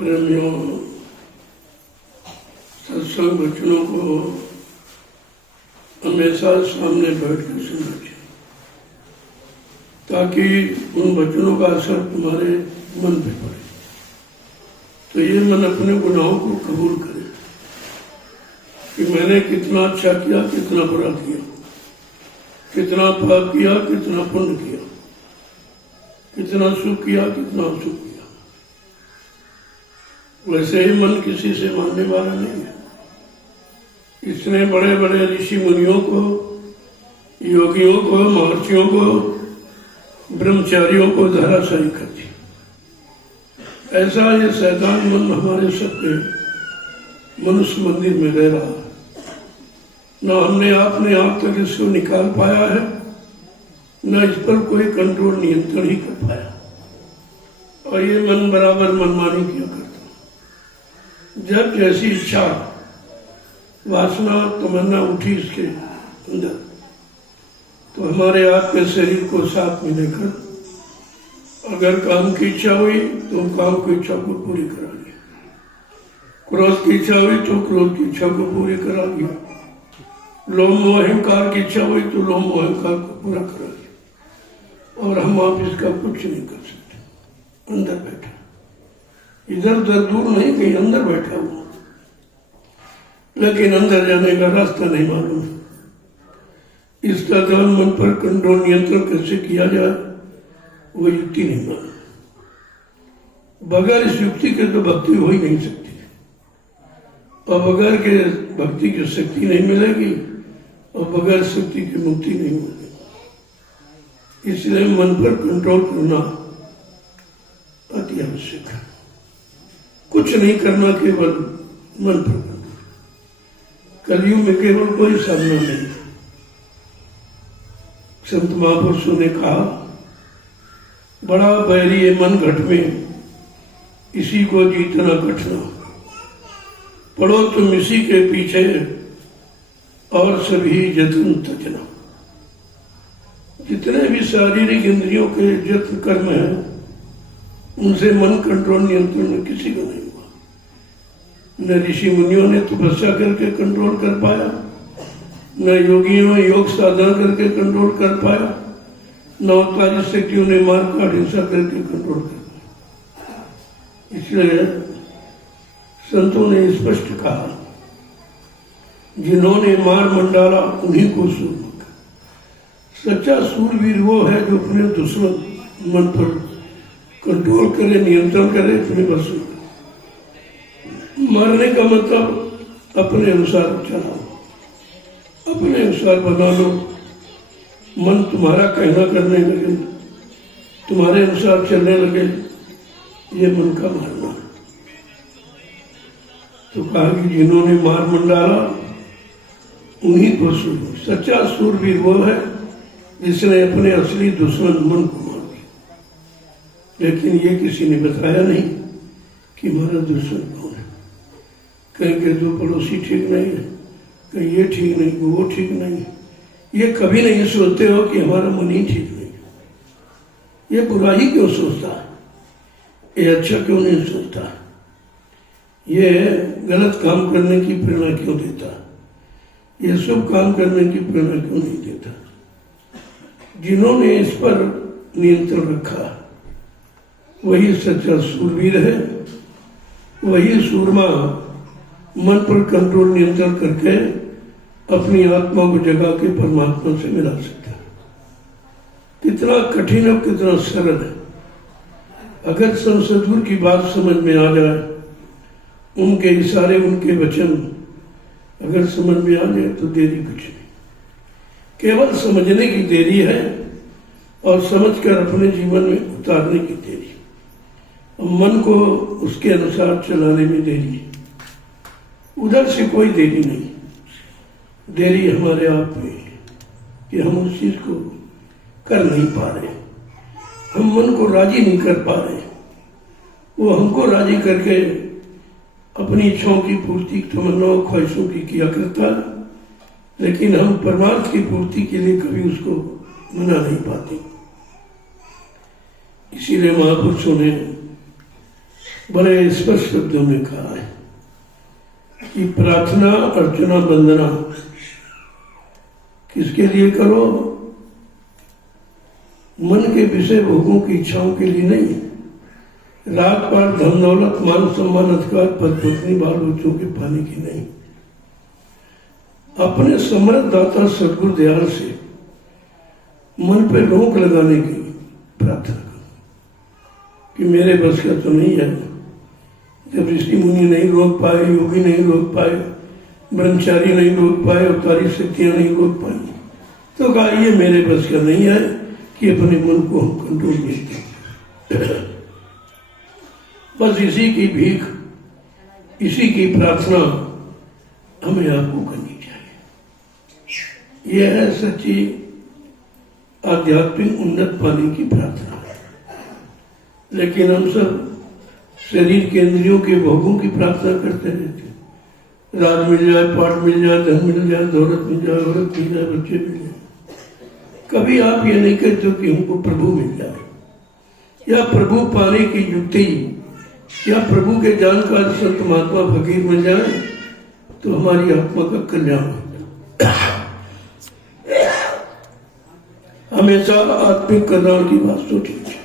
प्रेमियों, सत्संग वचनों को हमेशा सामने बैठकर सुनना चाहिए ताकि उन वचनों का असर तुम्हारे मन पे पड़े। तो ये मन अपने गुनाहों को कबूल करे कि मैंने कितना अच्छा किया, कितना बुरा किया, कितना पाप किया, कितना पुण्य किया, कितना सुख किया, कितना असुख किया। वैसे ही मन किसी से मानने वाला नहीं है। इसने बड़े बड़े ऋषि मुनियों को, योगियों को, महर्षियों को, ब्रह्मचारियों को धराशायी कर दिया। ऐसा ये शैतान मन हमारे सबके मनुष्य मंदिर में रह रहा है। न हमने अपने आप तक इसको निकाल पाया है, न इस पर कोई कंट्रोल नियंत्रण ही कर पाया। और ये मन बराबर मनमानी किया करता। जब जैसी इच्छा, वासना, तमन्ना उठी इसके अंदर, तो हमारे आप के शरीर को साथ में लेकर अगर काम की इच्छा हुई तो काम की इच्छा को पूरी करा लिया, क्रोध की इच्छा हुई तो क्रोध की इच्छा को पूरी करा लिया, लोभ मोह अहंकार की इच्छा हुई तो लोभ मोह अहंकार को पूरा करा लिया। और हम आप इसका कुछ नहीं कर सकते। अंदर बैठा, इधर उधर दूर नहीं, कहीं अंदर बैठा हुआ, लेकिन अंदर जाने का रास्ता नहीं मालूम। इसका ध्यान मन पर कंट्रोल नियंत्रण कैसे किया जाए वो युक्ति नहीं मालूम। बगैर इस युक्ति के तो भक्ति हो ही नहीं सकती, और बगैर के भक्ति की शक्ति नहीं मिलेगी, और बगैर शक्ति की मुक्ति नहीं मिलेगी। इसलिए मन पर कंट्रोल करना अति आवश्यक है। कुछ नहीं करना, केवल मन पर करना। कलयुग में केवल कोई साधना नहीं। संत महापुरुषों ने कहा, बड़ा बैरी है मन घट में, इसी को जीतना कठिना। पढ़ो तुम इसी के पीछे, और सभी जतन तजना। जितने भी शारीरिक इंद्रियों के जतन कर्म है, उनसे मन कंट्रोल नियंत्रण में किसी को नहीं हुआ। न ऋषि मुनियों ने तपस्या करके कंट्रोल कर पाया, न योगियों ने योग साधना करके कंट्रोल कर पाया, न अवतारी शक्तियों ने मार काट हिंसा करके कंट्रोल कर पाया। इसलिए संतों ने स्पष्ट कहा, जिन्होंने मार मंडाला उन्हीं को सूरवीर। सच्चा सूरवीर वो है जो अपने दुश्मन मन पर कंट्रोल करे, नियंत्रण करे, अपने बस में। मरने का मतलब अपने अनुसार चलाओ, अपने अनुसार बना लो। मन तुम्हारा कहना करने लगे, तुम्हारे अनुसार चलने लगे, ये मन का मारना। तो कहा कि जिन्होंने मार मंडाला उन्हीं को सूरवीर। सच्चा सूरवीर वो है जिसने अपने असली दुश्मन मन को मार दिया। लेकिन ये किसी ने बताया नहीं कि हमारा दुश्मन कौन है। कहीं के दो पड़ोसी ठीक नहीं है, कहीं ये ठीक नहीं, वो ठीक नहीं। ये कभी नहीं सोचते हो कि हमारा मन ही ठीक नहीं। ये बुरा ही क्यों सोचता है, ये अच्छा क्यों नहीं सोचता, ये गलत काम करने की प्रेरणा क्यों देता, ये शुभ काम करने की प्रेरणा क्यों नहीं देता। जिन्होंने इस पर नियंत्रण रखा वही सच्चा सूरवीर है। वही सूरमा मन पर कंट्रोल नियंत्रण करके अपनी आत्मा को जगा के परमात्मा से मिला सकता है। कितना कठिन और कितना सरल है। अगर संत सद्गुरु की बात समझ में आ जाए, उनके इशारे, उनके वचन अगर समझ में आ जाए तो देरी कुछ नहीं। केवल समझने की देरी है और समझकर अपने जीवन में उतारने की देरी। मन को उसके अनुसार चलाने में देरी, उधर से कोई देरी नहीं। देरी हमारे आप में कि हम उस चीज को कर नहीं पा रहे, हम मन को राजी नहीं कर पा रहे। वो हमको राजी करके अपनी इच्छाओं की पूर्ति, तमन्नाओं, ख्वाहिशों की किया करता है, लेकिन हम परमार्थ की पूर्ति के लिए कभी उसको मना नहीं पाते। इसीलिए महापुरुषों ने बड़े स्पष्ट शब्दों में कहा है कि प्रार्थना अर्चना वंदना किसके लिए करो? मन के विषय भोगों की इच्छाओं के लिए नहीं, रात पार धन दौलत मान सम्मान अधिकार पद पत्नी बाल बच्चों के पाने की नहीं, अपने समर्थ दाता सदगुरु दयाल से मन पे रोक लगाने की प्रार्थना करो कि मेरे बस का तो नहीं है। जब ऋषि मुनि नहीं रोक पाए, योगी नहीं रोक पाए, ब्रह्मचारी नहीं रोक पाए, अवतारी शक्तियां नहीं रोक पाई, तो कहा ये मेरे बस का नहीं है कि अपने मन को हम कंट्रोल में दें। बस इसी की भीख, इसी की प्रार्थना हमें आपको करनी चाहिए। यह है सच्ची आध्यात्मिक उन्नत पाने की प्रार्थना। लेकिन हम सब शरीर के इंद्रियों के भोगों की प्रार्थना करते रहते हैं। राज मिल जाए, पाठ मिल जाए, धन मिल जाए, दौलत मिल जाए, औरत मिल जाए, बच्चे मिल जाए। कभी आप ये नहीं कहते कि हमको प्रभु मिल जाए या प्रभु पाने की युक्ति या प्रभु के जानकार संत महात्मा फकीर मिल जाए तो हमारी आत्मा का कल्याण हो। हमेशा आत्मिक कल्याण की बात सोचनी चाहिए,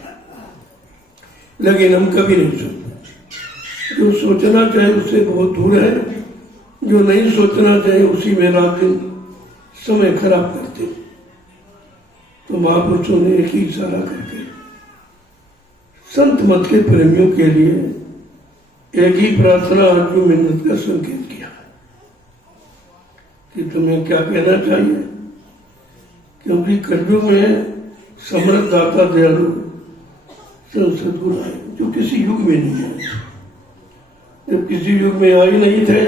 लेकिन हम कभी नहीं सोचते। जो सोचना चाहे उससे बहुत दूर है, जो नहीं सोचना चाहे उसी में रात दिन समय खराब करते। तो महापुरुषों ने एक ही इशारा करके संत मत के प्रेमियों के लिए एक ही प्रार्थना अर्जुन मिन्नत का संकेत किया कि तुम्हें क्या कहना चाहिए, क्योंकि कलयुग में समर्थ दाता दयालु सदगुरु आए जो किसी युग में नहीं आए। जब किसी युग में आए नहीं थे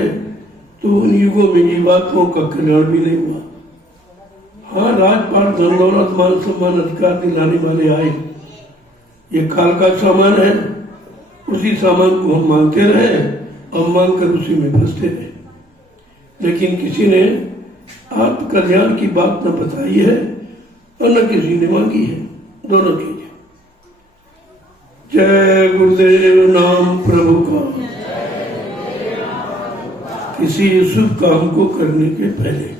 तो उन युगों में जीवात्माओं का कल्याण भी नहीं हुआ। हाँ, राजपाट धन दौलत मान सम्मान अधिकार दिलाने वाले आए, ये काल का सामान है। उसी सामान को हम मांगते रहे और मांग कर उसी में फंसते रहे, लेकिन किसी ने आत्म कल्याण की बात न बताई है और न किसी ने मांगी है। दोनों चीजें। जय गुरुदेव नाम प्रभु का। किसी शुभ काम को करने के पहले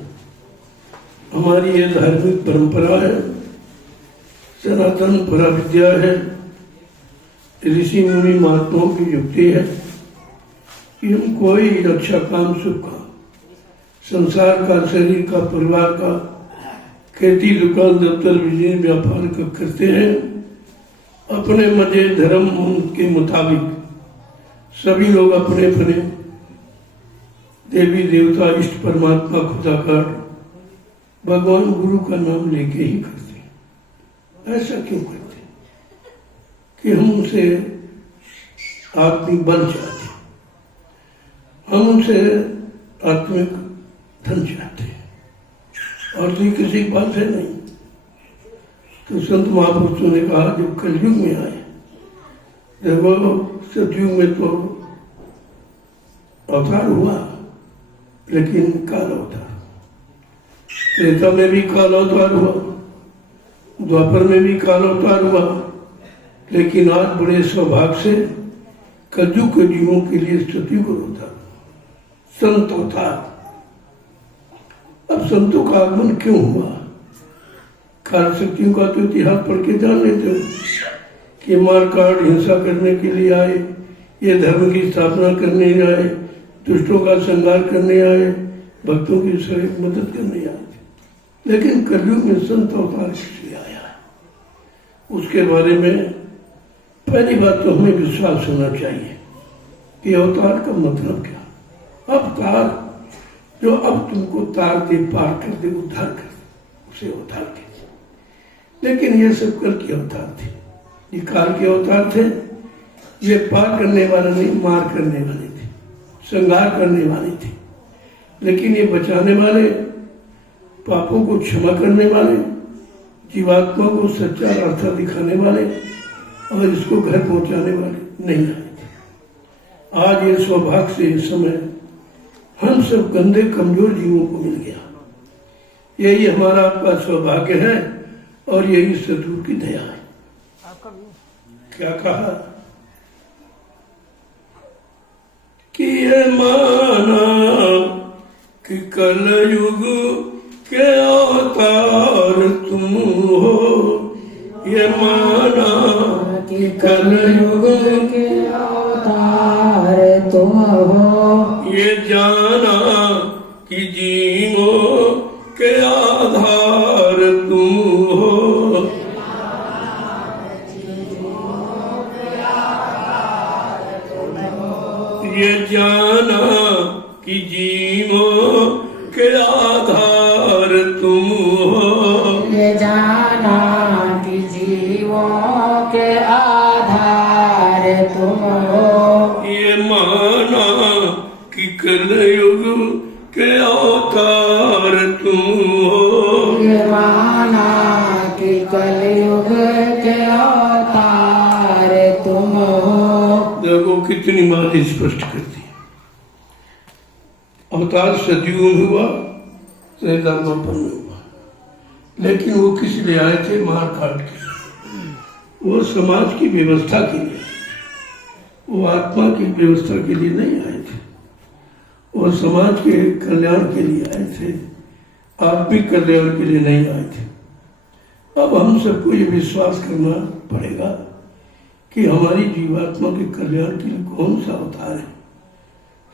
हमारी ये धार्मिक परंपरा है, सनातन पराविद्या है, ऋषि मुनि महात्माओं की युक्ति है कि हम कोई अच्छा काम, शुभ काम, संसार का, शरीर का, परिवार का, खेती, दुकान, दफ्तर, बिजनेस, व्यापार का करते हैं अपने मजे धर्म के मुताबिक। सभी लोग अपने अपने देवी देवता, इष्ट परमात्मा, खुदाकार, भगवान गुरु का नाम लेके ही करते। ऐसा क्यों करते? कि हम उनसे आत्मिक बल चाहते, हम उनसे आत्मिक धन चाहते हैं, और तो किसी की बात है नहीं। तो संत महापुरुषों ने कहा जब कलयुग में आए, देखो सतयुग में तो अवतार हुआ, लेकिन काल अवतार, त्रेता में भी काल अवतार हुआ, द्वापर में भी काल अवतार हुआ, लेकिन आज बड़े सौभाग्य से कलयुग के जीवों के लिए सतयुग अवतार, संत अवतार। अब संतों का आगमन क्यों हुआ? काल शक्तियों का तो इतिहास पढ़ के जान लेते हो कि मार काट हिंसा करने के लिए आए, ये धर्म की स्थापना करने आए, दुष्टों का संहार करने आए, भक्तों की शरीर मदद करने आए। लेकिन कलयुग में संत अवतार इसलिए आया है, उसके बारे में पहली बात तो हमें विश्वास होना चाहिए कि अवतार का मतलब क्या। अवतार जो अब तुमको तार दे, पार कर दे, उद्धार कर दे, उसे अवतार कहते। लेकिन ये सब कल के अवतार थे, ये काल के अवतार थे। ये पार करने वाले नहीं, मार करने वाले थे, संहार करने वाले थे। लेकिन ये बचाने वाले, पापों को क्षमा करने वाले, जीवात्मा को सच्चा रास्ता दिखाने वाले और इसको घर पहुंचाने वाले नहीं आए थे। आज ये सौभाग्य से इस समय हम सब गंदे कमजोर जीवों को मिल गया। यही हमारा आपका सौभाग्य है और यही सतगुरु की दया है। क्या कहा? कि ये माना कि कलयुग के अवतार तुम हो, ये माना कि कलयुग के अवतार तुम हो, ये जाना कि जीवों के आधार तुम हो, ये जाना कि जीवों के आधार तुम हो, ये जाना कि जीवों के आधार तुम हो, ये माना कि कलयुग के अवतार तुम हो, ये माना कि कलयुग के अवतार तुम हो। देखो कितनी बात स्पष्ट करती है। अवतार सदियों में हुआ, त्रेताद्वापर में हुआ, लेकिन वो किस लिए आए थे? मार काट के। वो समाज की व्यवस्था के लिए, वो आत्मा की व्यवस्था के लिए नहीं आए थे, वो समाज के कल्याण के लिए आए थे, आत्मिक कल्याण के लिए नहीं आए थे। अब हम सबको ये विश्वास करना पड़ेगा कि हमारी जीवात्मा के कल्याण के लिए कौन सा अवतार है।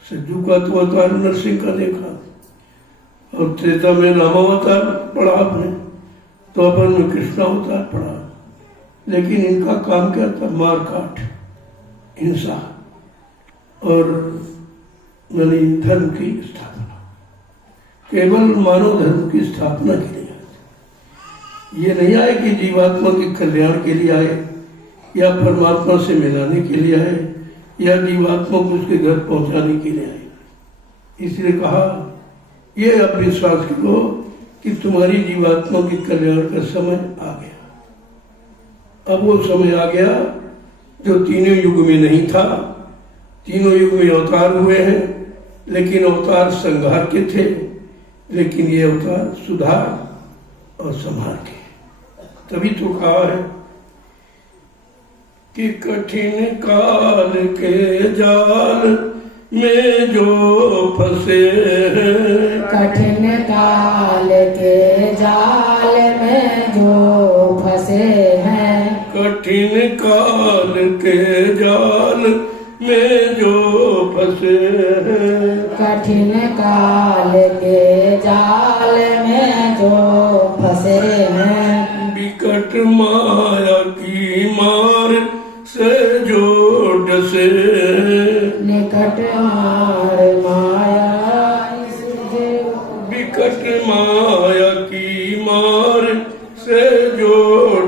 सज्जू का तो अवतार नरसिंह का देखा, और त्रेता में रामावतार पढ़ा आपने, द्वापर में कृष्णावतार पढ़ा, लेकिन इनका काम क्या था? मार काट, हिंसा और यानी धर्म की स्थापना, केवल मानव धर्म की स्थापना के लिए आए। ये नहीं आए कि जीवात्मा के कल्याण के लिए आए, या परमात्मा से मिलाने के लिए आए, या जीवात्मा को उसके घर पहुंचाने के लिए आए। इसलिए कहा ये अब विश्वास करो कि तुम्हारी जीवात्मा के कल्याण का समय आ गया। अब वो समय आ गया जो तीनों युग में नहीं था। तीनों युग में अवतार हुए हैं, लेकिन अवतार संहार के थे, लेकिन ये अवतार सुधार और संहार के। तभी तो कहा है कि कठिन काल के जाल में जो फंसे हैं, कठिन काल के जाल में जो फंसे हैं, कठिन काल के जाल में जो फंसे हैं, कठिन काल के जाल में जो फंसे हैं, विकट माया की मार से जो डसे, निकट मार माया से विकट माया की मार से जो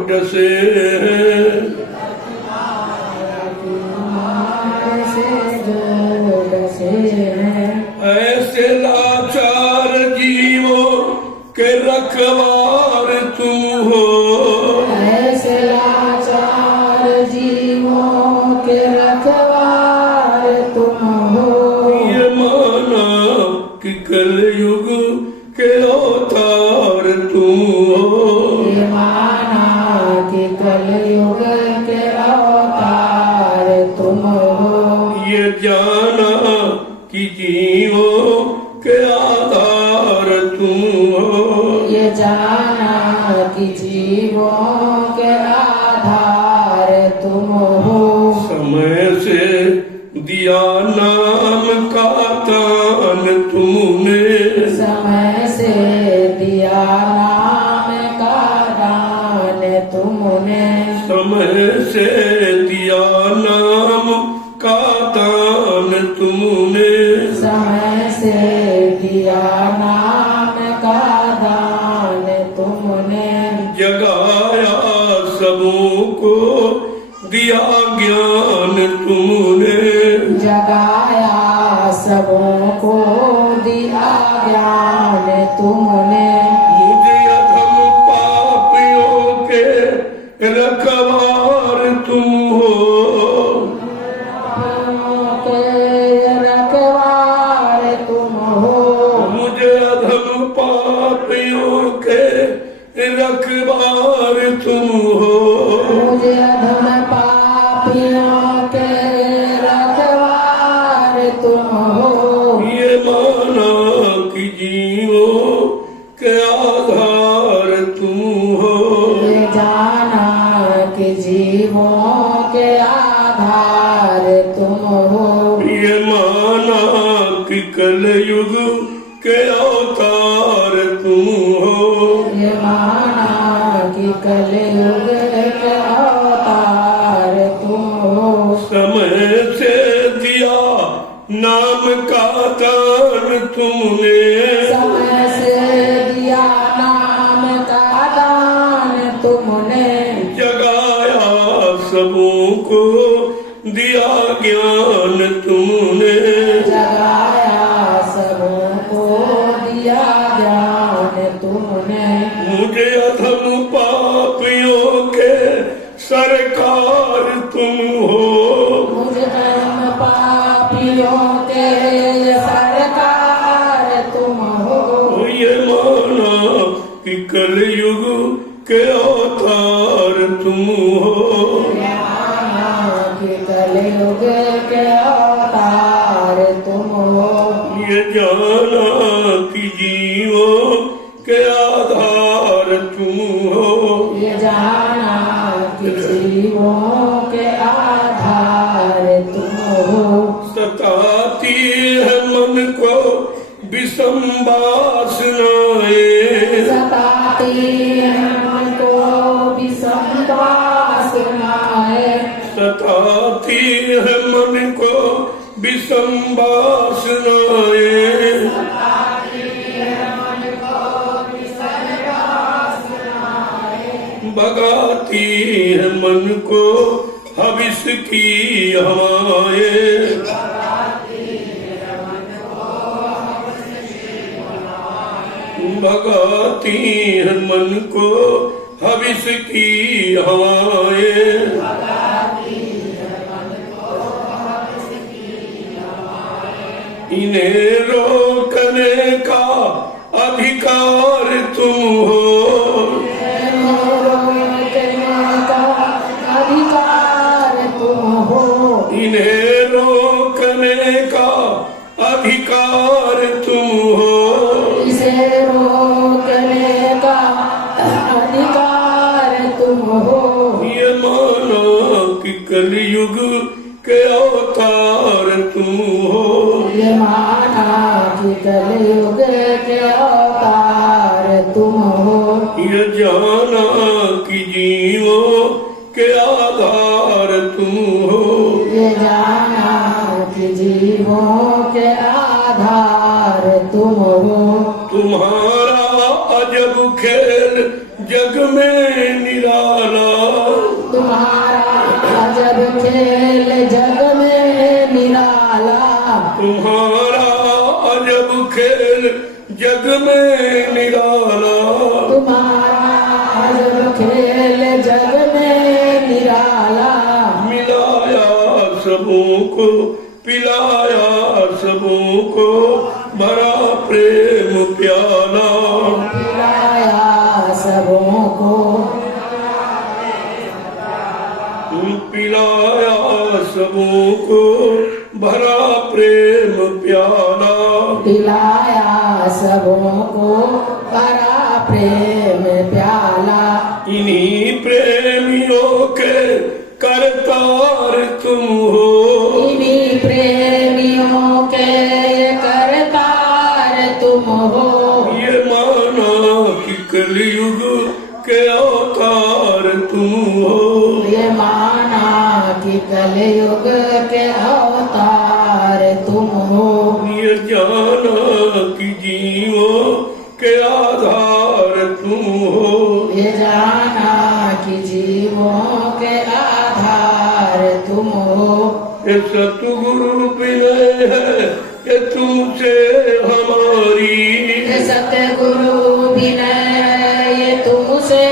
डसे, मार से जो डसे हैं, ऐसे लाचार जीवों के रखवार तुम हो, ऐसे लाचार जीवों के रखवार तुम हो, ये माना कि कलयुग के अवतार तुम हो, ये माना कि कलयुग के अवतार तुम हो, ये जाना कि जीवों के आधार तुम हो, ये जाना कि जीवों के आधार तुम हो, समय से दिया नाम का दान तुमने, समय से दिया नाम का दान तुमने, समय से दिया नाम का दान तुमने, समय से दिया नाम का दान तुमने, जगाया सबों को दिया ज्ञान तुमने, जगाया सबों को दिया ज्ञान तुमने, मुझे अधम पापियों के रखवार तुम हो, के रखवार तुम हो, मुझे अधम पापियों के रखवार तुम हो, मुझे अधम पापियों के रखवार तुम जीवों के आधार तुम हो। ये जाना कि जीवों के आधार तुम हो। ये माना कि कलयुग के अवतार तुम हो। ये माना कि कलयुग के अवतार तुम हो। समय से दिया नाम का दान तुमने। समय से दिया नाम का दान तुमने। जगाया सबों को दिया ज्ञान तुमने। जगाया सबों को दिया ज्ञान तुमने। मुझे अधम पापियों के सरकार तुम हो। मुझ धर्म पापियों के सरकार तुम हो। ये माना कि कलयुग के अवतार तुम हो। कि कलयुग के अवतार तुम हो। ये जाना कि जीवों के आधार तुम हो। ये जाना कि जीवों के आधार तुम हो। सताती है मन को विषम वासनाएं। सताती है मन को विषम वासनाएं। सताती है मन को विषम वासनाएं। भगाती है मन को हविष की हवाएं। भगाती है मन को हविष की हवाएं। इन्हें रोकने का अधिकार तुम हो। अधिकार तुम हो। इन्हें रोकने का अधिकार तुम हो। इसे रोकने का अधिकार तुम हो। ये माना कि कलयुग के अवतार तुम हो। ये माना कि कलयुग के अवतार तुम हो। ये जाना कि जीवों के आधार तुम हो। ये जाना कि जीवों के आधार तुम हो। तुम्हारा अजब खेल जग में निराला। तुम्हारा अजब खेल जग में निराला। तुम्हारा अजब खेल जग में निराला। तुम्हारा अजब खेल जग में निराला। मिलाया सबों को पिलाया सबों को भरा प्रेम प्याला। पिलाया सबों को। पिलाया सबों को भरा प्रेम प्याला। पिलाया सबों को भरा प्रेम प्याला। इन्हीं प्रेमियों के करतार तुम हो। इन्हीं प्रेमियों के करतार तुम हो। ये माना कि कलयुग के अवतार तुम हो। ये माना कि कलयुग के अवतार तुम हो। ये जाना कि जीवों के आधार तुम हो। ये जाना कि जीवों के आधार तुम हो। ये सतगुरु विनय है ये तुमसे हमारी। ये सतगुरु विनय है ये तुमसे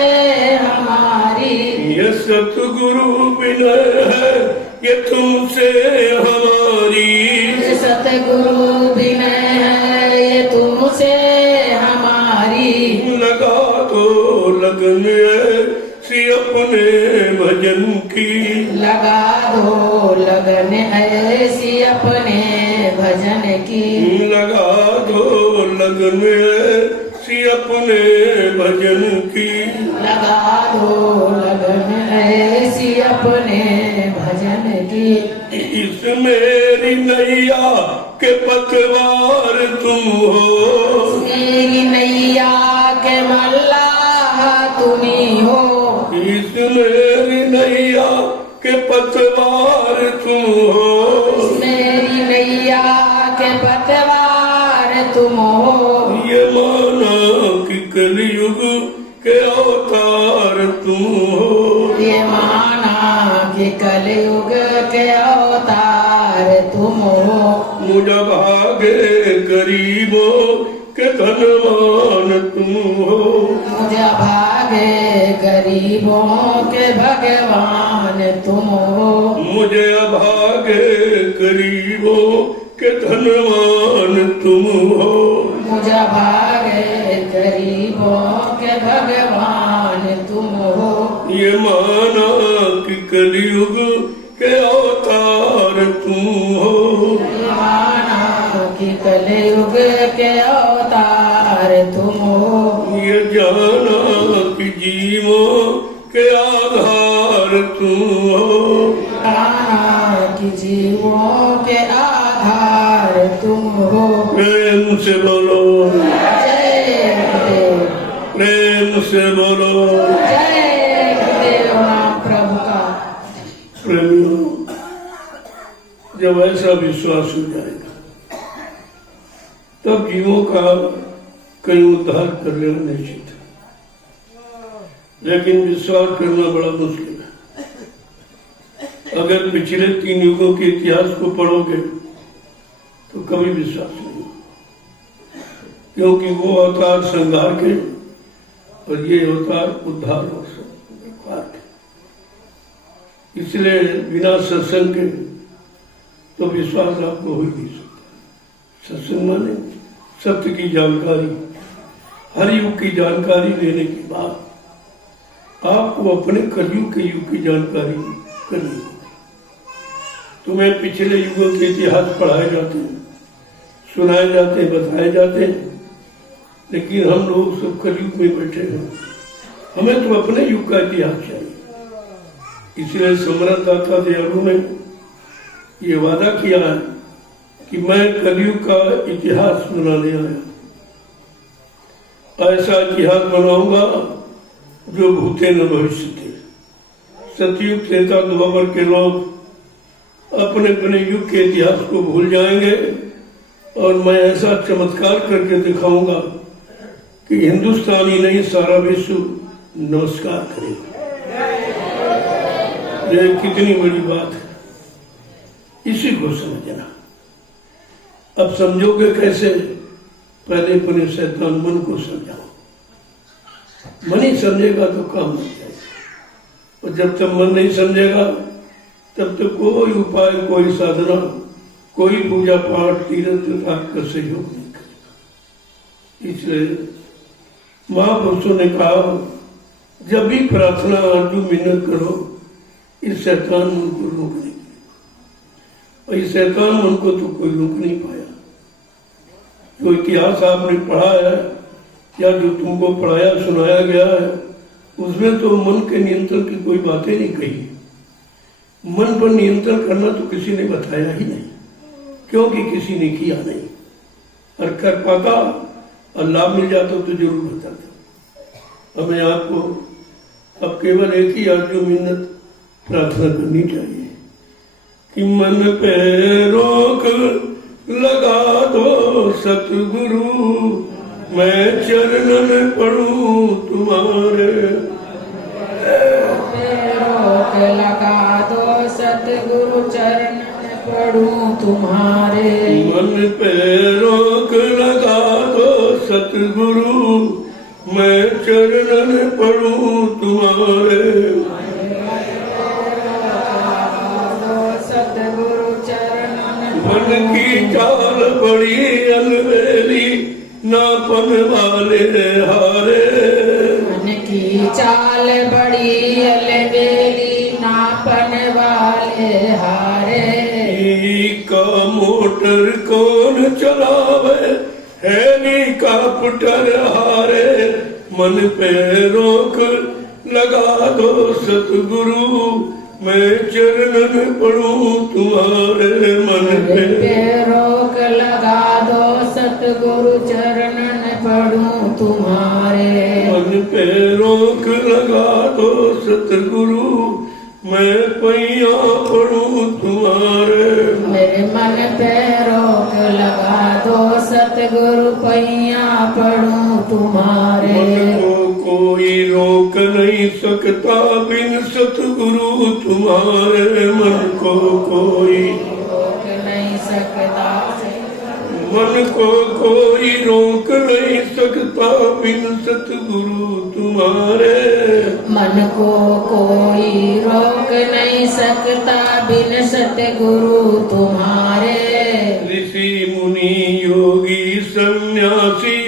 हमारी। ये सतगुरु विनय है ये तुमसे हमारी। ये सतगुरु विनय है ये तुमसे हमारी। लगा दो लगन ऐसी अपने भजन की। लगा दो लगन ऐसी अपने भजन की। लगा दो लगन ऐसी अपने भजन की। लगा दो लगन ऐसी अपने भजन की। इस मेरी नैया के पतवार तुम हो। मेरी नैया के मल्लाह तुम्ही हो। इस मेरी नैया के पतवार तुम हो। मेरी नैया के पतवार तुम हो। ये माना कि कलयुग के अवतार तुम हो। ये माना कि कलयुग के अवतार तुम हो। मुझे भागे गरीबों के धनवान तुम हो। मुझे भागे गरीबों के भगवान तुम हो। मुझे भागे गरीबों के धनवान तुम हो। मुझे भागे गरीबों के भगवान तुम हो। ये माना कि कलयुग के अवतार तुम हो। माना कि कलयुग के अवतार तुम हो। ये जाना कि जीवों के आधार तुम हो। माना कि जीवों के आधार तुम हो। प्रेम से बोलो, जय गुरुदेव। प्रेम से बोलो। जय गुरुदेव नाम प्रभु का। प्रेमियों, जब ऐसा विश्वास हो जाएगा तब जीवों का कहीं उद्धार कर लेना निश्चित है। लेकिन विश्वास करना बड़ा मुश्किल है। अगर पिछले 3 युगों के इतिहास को पढ़ोगे तो कभी विश्वास नहीं होगा, क्योंकि वो अवतार संहार के और ये अवतार उद्धार और संहार के। इसलिए बिना सत्संग के तो विश्वास आपको हो ही नहीं सकता। सत्संग माने सत्य की जानकारी, हर युग की जानकारी लेने के बाद आपको अपने कलयुग के युग की जानकारी करनी होगी। तुम्हें पिछले युगों के इतिहास पढ़ाए जाते हैं, सुनाए जाते हैं, बताए जाते हैं, लेकिन हम लोग सब कलयुग में बैठे हैं। हमें तो अपने युग का इतिहास चाहिए। इसलिए सम्राट दाता दयालु ने ये वादा किया है कि मैं कलयुग का इतिहास बनाने आया। ऐसा इतिहास बनाऊंगा जो भूते न भविष्य थे। सतयुग त्रेता द्वापर के लोग अपने अपने युग के इतिहास को भूल जाएंगे और मैं ऐसा चमत्कार करके दिखाऊंगा कि हिंदुस्तान ही नहीं सारा विश्व नमस्कार करेगा। ये कितनी बड़ी बात है, इसी को समझना। अब समझोगे कैसे? पहले अपने शैतान मन को समझाओ। मन ही समझेगा तो काम हो जाएगा, और जब तक मन नहीं समझेगा तब तक कोई उपाय, कोई साधना, कोई पूजा पाठ, तीर्थ का सहयोग नहीं करेगा। इसलिए महापुरुषों ने कहा, जब भी प्रार्थना आरजू मिन्नत करो, इस शैतान मन को रोकने की, और इस शैतान मन को तो कोई रोक नहीं पाया। जो इतिहास आपने पढ़ा है या जो तुमको पढ़ाया सुनाया गया है, उसमें तो मन के नियंत्रण की कोई बातें नहीं कही। मन पर नियंत्रण करना तो किसी ने बताया ही नहीं, क्योंकि किसी ने किया नहीं। और कर पाता और लाभ मिल जाता तो जरूर बताता। हमें आपको अब केवल एक ही आरजू मिन्नत प्रार्थना करनी चाहिए कि मन पे रोक लगा दो सतगुरु, मैं चरणन पढ़ूं तुम्हारे। रोक लगा दो सतगुरु, चरणन पढ़ूं तुम्हारे। मन पे रोक लगा दो सतगुरु, मैं चरणन पढ़ूं तुम्हारे। मन की चाल बड़ी अलबेली, नापन वाले हारे। उनकी चाल बड़ी अलबेली नापन वाले हारे का मोटर कौन चलावे हेलीकॉप्टर हारे मन पे रोक लगा दो सतगुरु मैं चरणन पढ़ूं तुम्हारे मन पे रोक लगा दो सतगुरु चरणन पढ़ूं तुम्हारे मन पे रोक लगा दो सतगुरु मैं पैया पढ़ूं तुम्हारे मेरे मन पे रोक लगा दो सतगुरु पैया पढ़ूं तुम्हारे मन को कोई रोक नहीं सकता बिन सतगुरु तुम्हारे मन को कोई रोक नहीं सकता मन को कोई रोक नहीं सकता बिन सतगुरु तुम्हारे मन को कोई रोक नहीं सकता बिन सतगुरु तुम्हारे ऋषि मुनि योगी सन्यासी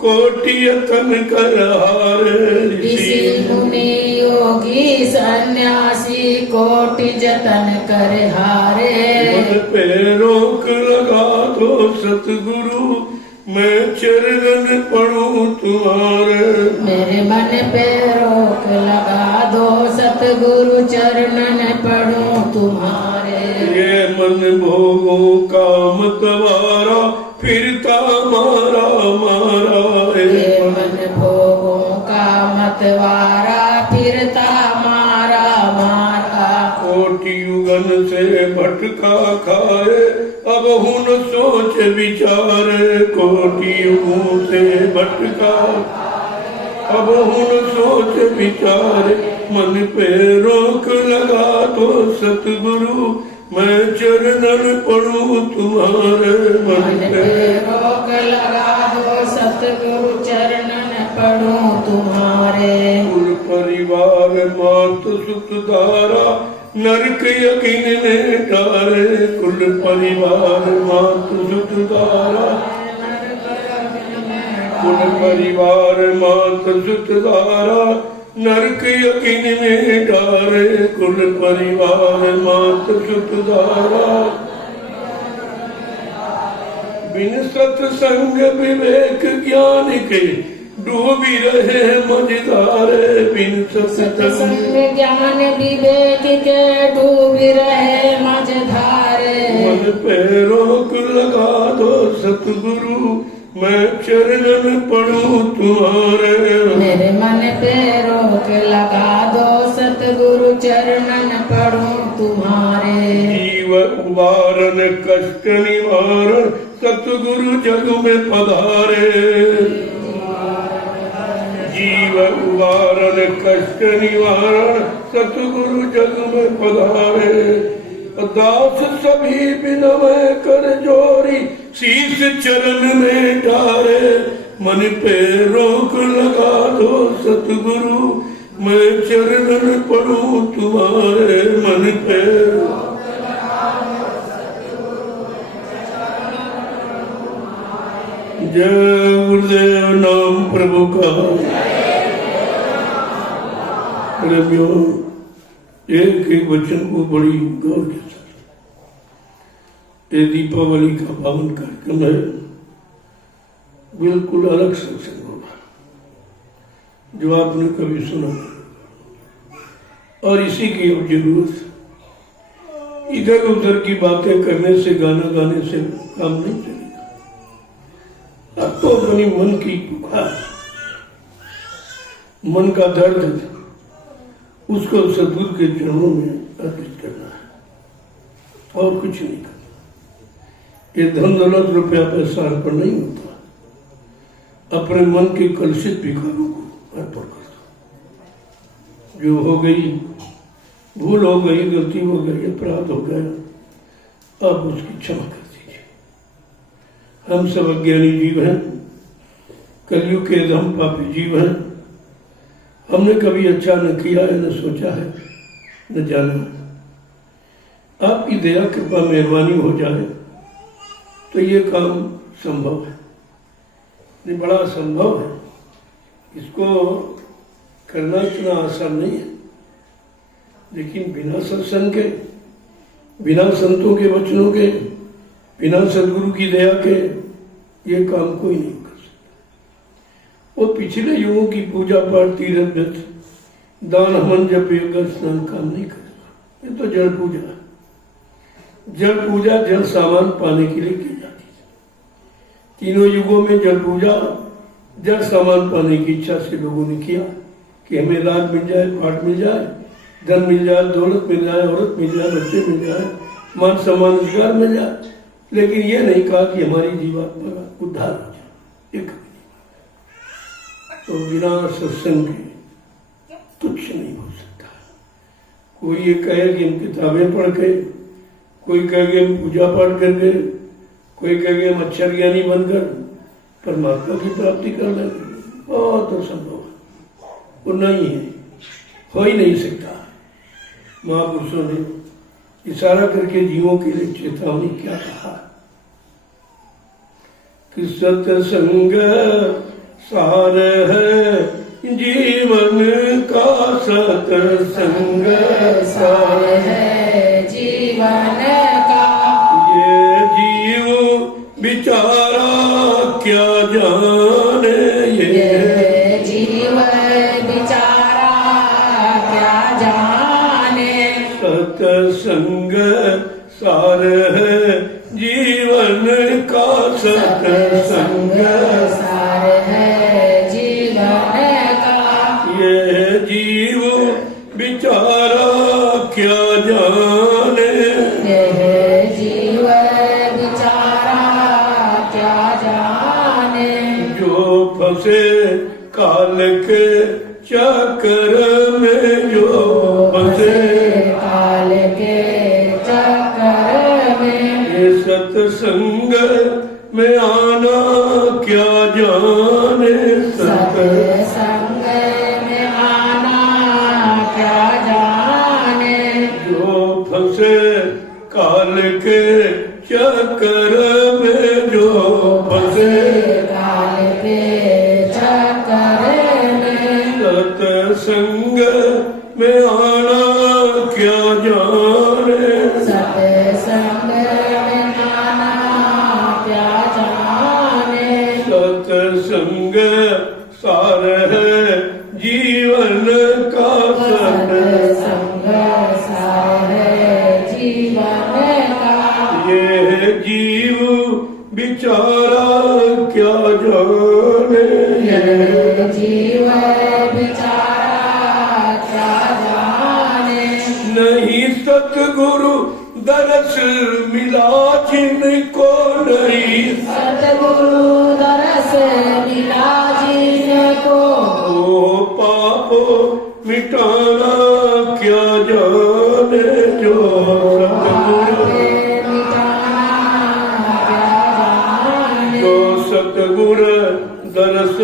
कोटि यतन कर हारे ऋषि मुनि योगी सन्यासी कोटि जतन कर हारे मन पे रोक लगा दो सतगुरु मैं चरणन पढ़ूं तुम्हारे मेरे मन पे रोक लगा दो सतगुरु चरणन पढ़ूं तुम्हारे ये मन भोगों का मतवारा फिरता मारा मारा ये मन भोगों का मतवारा फिरता मारा मारा कोटि युगन से भटका खाए अब हुन सोच विचारे कोटि युगों से भटका अब हुन सोच विचारे मन पे रोक लगा दो सतगुरु मैं चरणन पढ़ूं तुम्हारे मन पे रोक लगा दो सतगुरु चरणन पढ़ूं तुम्हारे कुल परिवार मात सुत धारा नरक यकीन में डारे कुल परिवार मात सुत धारा कुल परिवार मात सुत धारा नरक यकीन में डारे कुल परिवार मात सुत धारा बिन सत्संग विवेक ज्ञान के डूबी रहे मझधारे बिन सत्संग सत्संग ज्ञान विवेक के डूबी रहे मझधारे मन पे रोक लगा दो सतगुरु मैं चरणन पढ़ूं तुम्हारे मेरे मन पे रोक लगा दो सतगुरु चरणन पढ़ूं तुम्हारे जीव उबारन कष्ट निवारण सतगुरु जग में पधारे जीव उबारन कष्ट निवारण सतगुरु जग में पधारे दास सभी विनमय कर जोरी शीश चरण में डारे मन पे रोक लगा दो सतगुरु मैं चरणन पढ़ूं तुम्हारे मन पे जय गुरुदेव नाम प्रभु का प्रेमियों एक एक वचन को बड़ी गौर के साथ ये दीपावली का पावन कार्यक्रम है बिल्कुल अलग सत्संग होगा जो आपने कभी सुना और इसी की अब जरूरत है। इधर उधर की बातें करने से गाना गाने से काम नहीं चलेगा। अब तो अपनी मन की पुकार मन का दर्द उसको सदगुरु के चरणों में अर्पित करना है और कुछ नहीं करना। ये धन दौलत रुपया पैसा अर्पण नहीं होता। अपने मन के कलुषित विकारों को अर्पण कर दो। जो हो गई भूल हो गई गलती हो गई अपराध हो गया आप उसकी क्षमा कर दीजिए। हम सब अज्ञानी जीव हैं कलयुग के दम पापी जीव हैं। हमने कभी अच्छा न किया है न सोचा है न जाना है। आपकी दया कृपा मेहरबानी हो जाए तो ये काम संभव है। ये बड़ा संभव है। इसको करना इतना आसान नहीं है, लेकिन बिना सत्संग के, बिना संतों के वचनों के, बिना सदगुरु की दया के ये काम कोई नहीं कर सकता। वो पिछले युगों की पूजा पाठ, तीर्थ व्रत, दान, हवन, जप, यज्ञ, स्नान काम नहीं करेगा। ये तो जड़ पूजा है। जल पूजा जल सामान पाने के लिए की जाती है। तीनों युगों में जल पूजा जल सामान पाने की इच्छा से लोगों ने किया कि हमें राज मिल जाए, पाठ मिल जाए, धन मिल जाए, दौलत मिल जाए, औरत मिल जाए, बच्चे मिल जाए, मान सम्मान रोजगार मिल जाए, लेकिन ये नहीं कहा कि हमारी जीवात्मा का उद्धार हो जाए। एक तो बिना सत्संग के तुच्छ नहीं हो सकता। कोई ये कहे कि हम किताबें पढ़ के, कोई कहेगा हम पूजा पाठ करके, कोई कहेगा हम अक्षर ज्ञानी बनकर परमात्मा की प्राप्ति कर लेंगे, बहुत असंभव है, वो नहीं है, हो ही नहीं सकता। महापुरुषों ने इशारा करके जीवों के लिए चेतावनी क्या कहा कि सत्संग सार है जीवन का, सत्संग सार है जीवन का। ये जीव बिचारा क्या जाने, ये जीवन बेचारा क्या जाने। सत्संग सार है जीवन का, सत्संग सार है जीवन का। ये जीव बिचारा क्या जाने, यह जीवन बेचारा क्या जाने। जो फंसे काल के चक्कर में, जो फंसे काल के चक्कर में। ये सत्संग में आना क्या जाने, सत्संग में आना क्या जाने। जो फंसे काल के चक्कर में, जो फंसे काल के चक्कर में। सत्संग में आना क्या जाने, सत्संग में आना क्या जाने। सत्संग सार है जीवन का, सत्संग सार है जीवन का। ये जीव बिचारा क्या जाने, यह जीवन बेचारा क्या जाने। नहीं सतगुरु दरस मिला जिनको, नहीं सतगुरु दरस मिला जिनको। वो पापो मिटाना क्या जाने, जो सतगुरु, मिटाना क्या जाने। जो सतगुरु दरस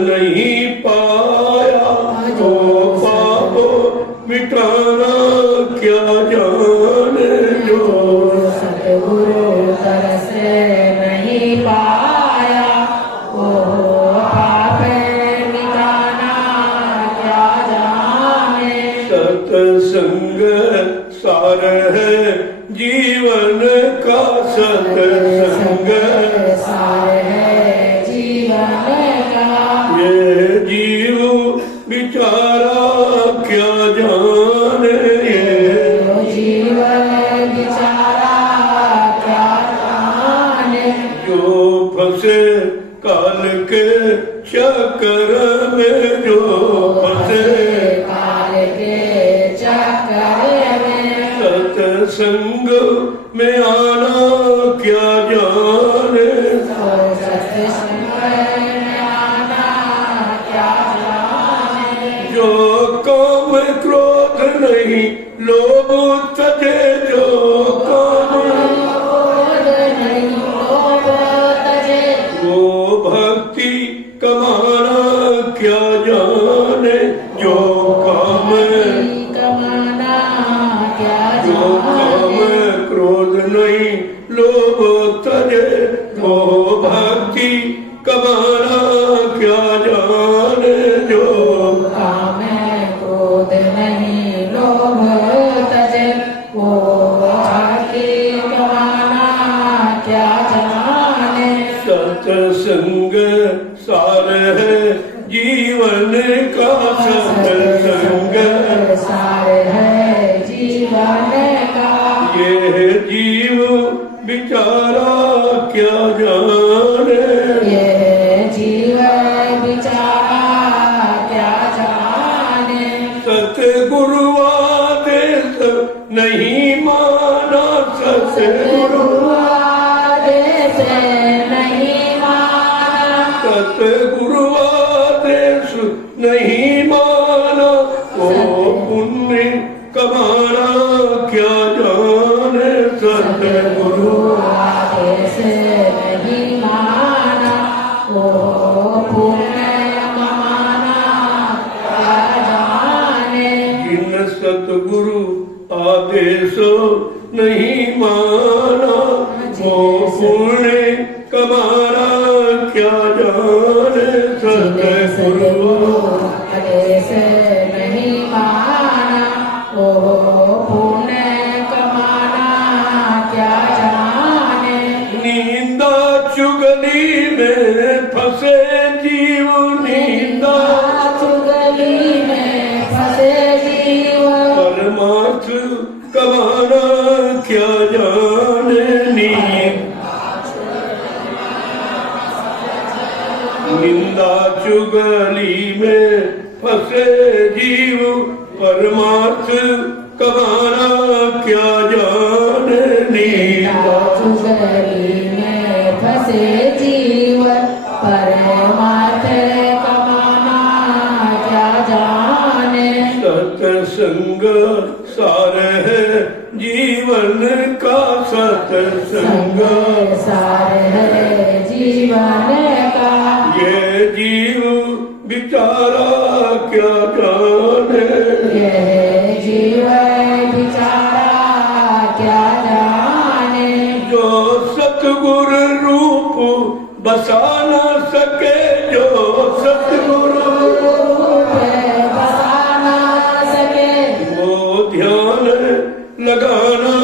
नहीं पाया, वो पापो मिटाना क्या जाने, जो सतगुरु दरस नहीं पाया, वो पाप मिटाना क्या जाने। सत्संग सार है जीवन का, सत्संग सार है जीवन का। ये जीव बिचारा क्या जाने, जो जीवन बेचारा क्या जाने। जो फंसे काल के चक्कर में, जो फंसे काल के चक्कर में। सत्संग में आना क्या जाने, सत्संग में आना क्या जाने। जो काम क्रोध नहीं लोभ तजे, जो काम क्रोध नहीं लोभ तजे। वो भक्ति कमाना क्या जाने, जो काम कमाना क्या जो काम जाने। क्रोध नहीं लोभ तजे, वो भक्ति कमाना क्या जाने, जो काम है जीवन का सत्संग सार है जीवन का। ये जीव बिचारा क्या जाने, ये जीवन बिचारा क्या जाने। सतगुरु आदेश नहीं माना, सतगुरु आदेश नहीं माना। सतगुरु आदेश नहीं माना, ओ पुण्य कमाना क्या जाने। सतगुरु आदेश नहीं माना, ओ पुण्य कमाना क्या जाने। जिन सतगुरु आदेश नहीं माना, वो पुण्य कमाना क्या जाने। सतगुरु आदेश नहीं माना, ओ पुण्य कमाना क्या जाने। नींदा चुगली में फंसे जीव, नींदा चुगली में फंसे जीव। परमार्थ कमाना क्या जाने। निंदा चुगली में फंसे जीव, परमार्थ कमाना क्या जाने। नींदा चुगली में फंसे जीव, परमार्थ कमाना क्या जाने। सत्संग सार है जीवन का, सत्संग सार है जीवन का। ये जीव बिचारा क्या जाने, यह जीवन बिचारा क्या जाने। जो सतगुरु रूप बसा न सके, जो सतगुरु रूप बसा ना सके। वो ध्यान लगाना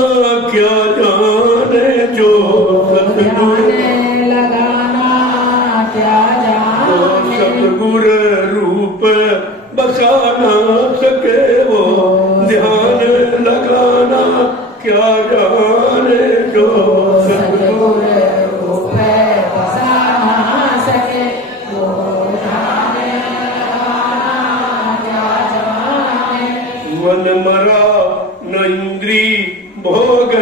क्या जाने। जो सतगुरु ध्यान लगाना क्या जाने। सतगुरु रूप बसा न सके, वो ध्यान लगाना क्या जाने। जो सतगुरु रूप बसा ना सके, वो ध्यान लगाना क्या जाने। मन मरा न इंद्री भोग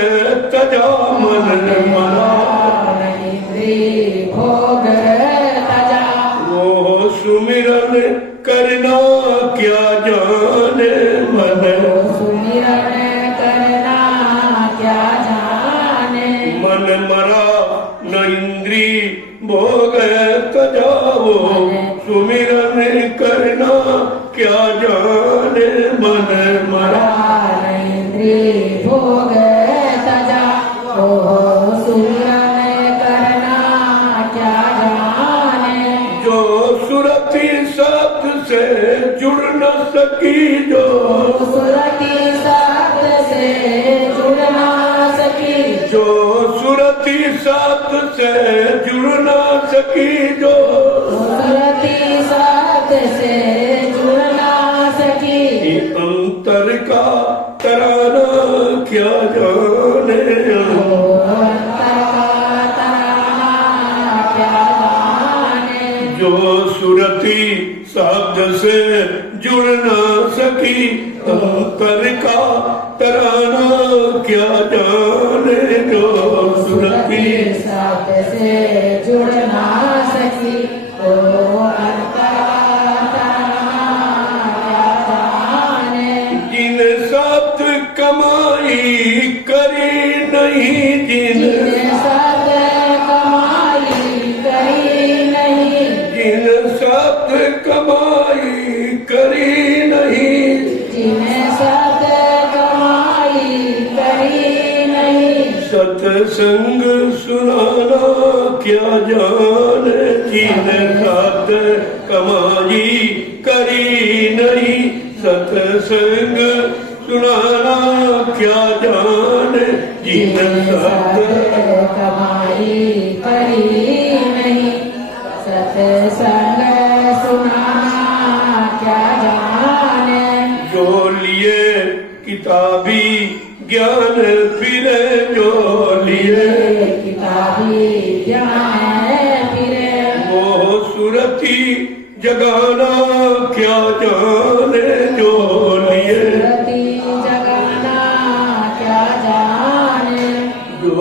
तजा, मन मरा इंद्री भोग तजा। वो सुमिरन करना क्या जाने। मन सुमिरन करना क्या जाने। मन मरा न इंद्री भोग तजा, वो सुमिरन करना क्या जाने। मन मरा इंद्री भोग तजा, ओ सुमिरन करना क्या जाने। जो सुरति शब्द से जुड़ न सकी, जो सुरति शब्द से जुड़ ना सकी। जो सुरति शब्द से जुड़ न सकी, जो सुरति शब्द से जुड़ ना सकी। अंतर का तराना क्या जाने। अंतर का तराना क्या जाने। जो सुरति शब्द से जुड़ न सकी, अंतर का तराना क्या जाने। जो सुरति शब्द से जुड़ ना सकी, ओ अंतर का तराना क्या जाने। जिन शब्द कमाई करी नहीं, जिन शब्द कमाई करी नहीं। जिन शब्द कमाई करी नहीं, जिन्हें शब्द कमाई करी नहीं। सत्संग सुनाना क्या जाने। जिन शब्द कमाई करी नहीं, सत्संग सुनाना क्या जाने। जिन शब्द कमाई करी नहीं, सत्संग ज्ञान फिरे जो लिए, किताबी ज्ञान फिरे। मोह सुरती जगाना क्या जाने जो लिए, सुरती जगाना क्या जाने। जो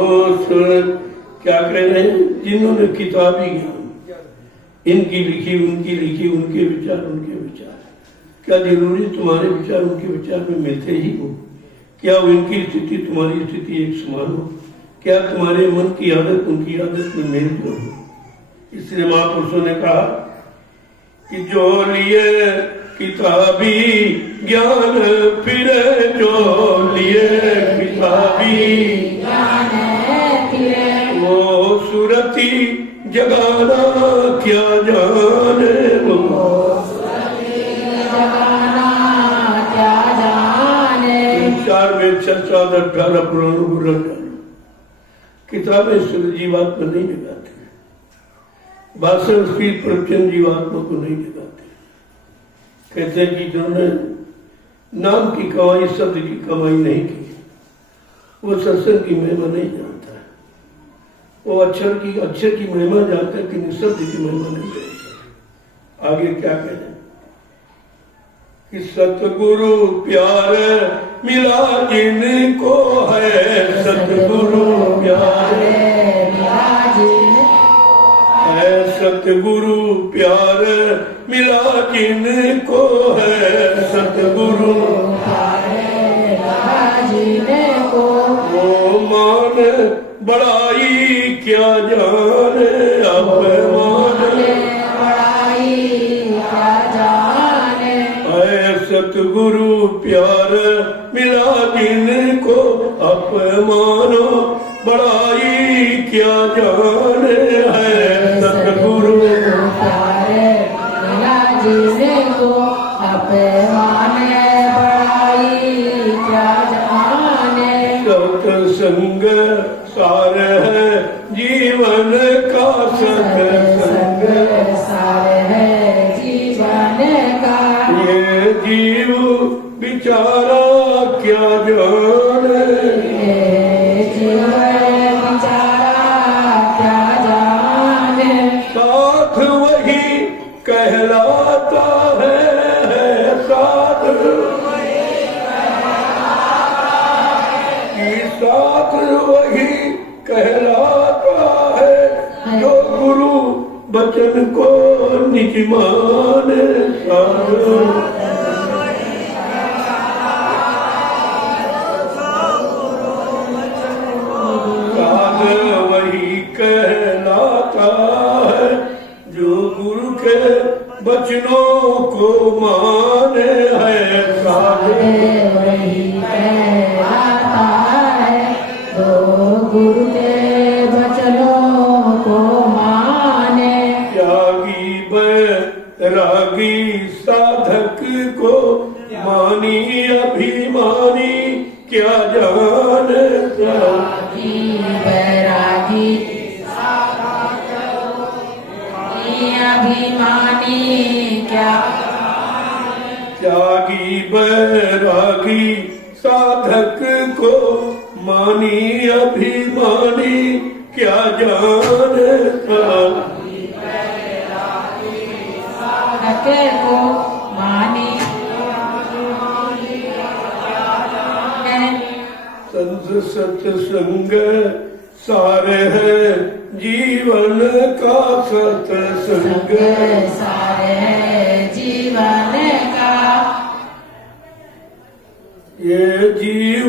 सूरत क्या कह रहे हैं, जिन्होंने किताबी ज्ञान, इनकी लिखी उनके विचार उनके विचार, क्या जरूरी तुम्हारे विचार उनके विचार में मिलते ही हो? क्या उनकी स्थिति तुम्हारी स्थिति एक समान हो? क्या तुम्हारे मन की आदत उनकी आदत में मेल जो हो? इसलिए महापुरुषों ने कहा कि जो लिए किताबी ज्ञान फिरे, जो लिए किताबी ज्ञान फिरे। वो सुरती जगाना क्या जाने, वो जगाना क्या जाने। 4 में 18 पुराणों को रख डालो। किताबें सूर्य जीवात्मा नहीं जगाते, भाषण की प्रवचन जीवात्मा को नहीं जगाते। कहते हैं कि जिन्होंने नाम की कमाई, शब्द की कमाई नहीं की, वो सत्संग की महिमा नहीं जानता है। वो अक्षर की महिमा जानता है कि शब्द की महिमा नहीं जानता। आगे क्या कहते हैं कि सतगुरु प्यार मिला जिनको है, सतगुरु प्यार मिला है, सतगुरु प्यार मिला जिनको है, सतगुरु जिनको। वो मान बड़ाई क्या जाने, अपमान बड़ाई क्या जाने। है, सतगुरु प्यार मिला जिनको, अपमानो बड़ाई क्या जाने है, सतगुरु प्यार मिला जिनको, अपमान बड़ाई क्या जाने। सत्संग सार है जीवन का, सत्संग सार है जीवन का। ये जीव बिचारा क्या जाने, जीवन बिचारा क्या जाने। साथ वही कहलाता है, साथ साथ वही कहलाता है, जो गुरु बचन को निज माने। साध वही कहलाता है, जो गुरु के बचनों को माने है, साध वही कहलाता है, जो गुरु के वचनों को माने। त्यागी बैरागी साधक को मानी अभिमानी क्या जाने, त्यागी बैरागी अभिमानी क्या। त्यागी बैरागी साधक को मानी अभिमानी क्या जाने, साधक को मानी। संत सत्संग सार है जीवन का, सत्संग सारे जीवन का। ये जीव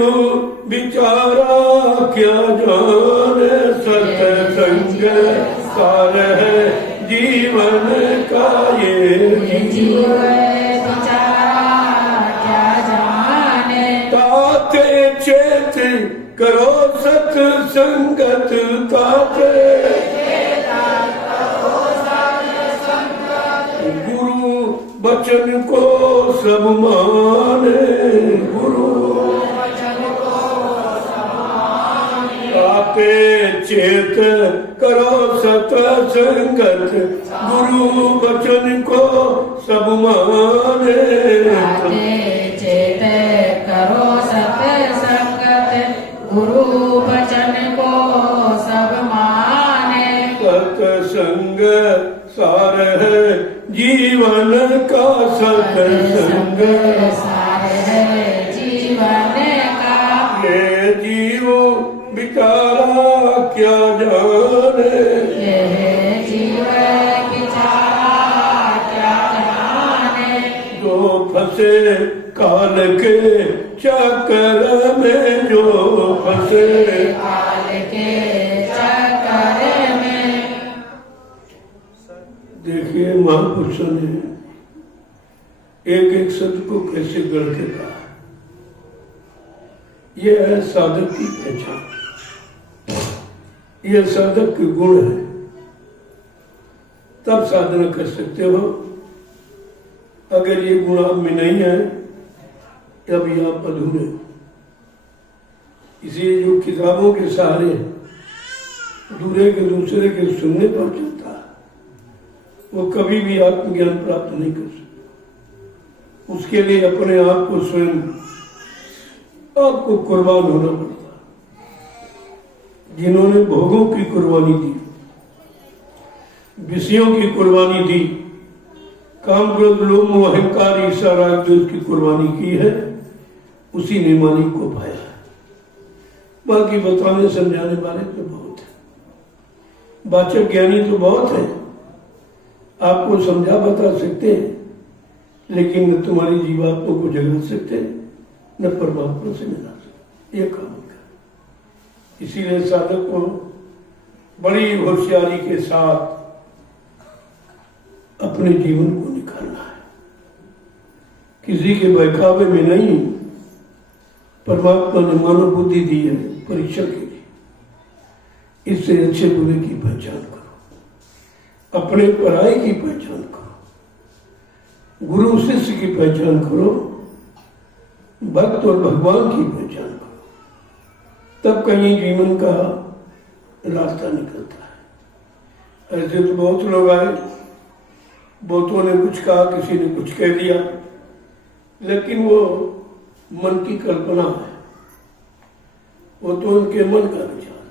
बिचारा क्या जाने, सत्संग सार है जीवन का। ये जीव बिचारा क्या जाने। ताते चेत करो सत्संगत, ताते गुरु बचन को सब माने, गुरु ताते चेत करो सत्संगत, गुरु बचन को सब माने। चेत करो सत्संगत, जीवन का सत्संग सार है जीवन का। ये जीवो बिचारा क्या जाने, यह जीवन बेचारा क्या जाने। जो फंसे काल के चक्कर में, जो फंसे काल के चक्कर में। देखिए महापुरुषों ने एक एक शब्द को कैसे गढ़ के कहा। यह है साधक की पहचान, यह साधक के गुण है, तब साधना कर सकते हो। अगर ये गुण आप में नहीं है तब ये आप अधूरे हो। इसलिए जो किताबों के सहारे दूसरे के दूसरे के सुनने पर चलता है, वो कभी भी आत्मज्ञान प्राप्त नहीं कर सकता। उसके लिए अपने आप को स्वयं आपको कुर्बान होना पड़ता है। जिन्होंने भोगों की कुर्बानी दी, विषयों की कुर्बानी दी, काम क्रोध लोभ मोह अहंकार ईर्ष्या राग द्वेष की कुर्बानी की है, उसी ने मालिक को पाया है। बाकी बताने समझाने वाले तो बहुत है, वाचक ज्ञानी तो बहुत है, आपको समझा बता सकते हैं, लेकिन न तुम्हारी जीवात्मा को जगा सकते, न परमात्मा से मिला सकते। ये काम का। इसीलिए साधक को बड़ी होशियारी के साथ अपने जीवन को निकालना है। किसी के बहकावे में नहीं, परमात्मा ने मानव बुद्धि दी है परीक्षा के लिए। इससे अच्छे बुरे की पहचान करो, अपने पराये की पहचान करो, गुरु शिष्य की पहचान करो, भक्त और भगवान की पहचान करो, तब कहीं जीवन का रास्ता निकलता है। ऐसे तो बहुत लोग आए, बहुतों ने कुछ कहा, किसी ने कुछ कह दिया, लेकिन वो मन की कल्पना है, वो तो उनके मन का विचार।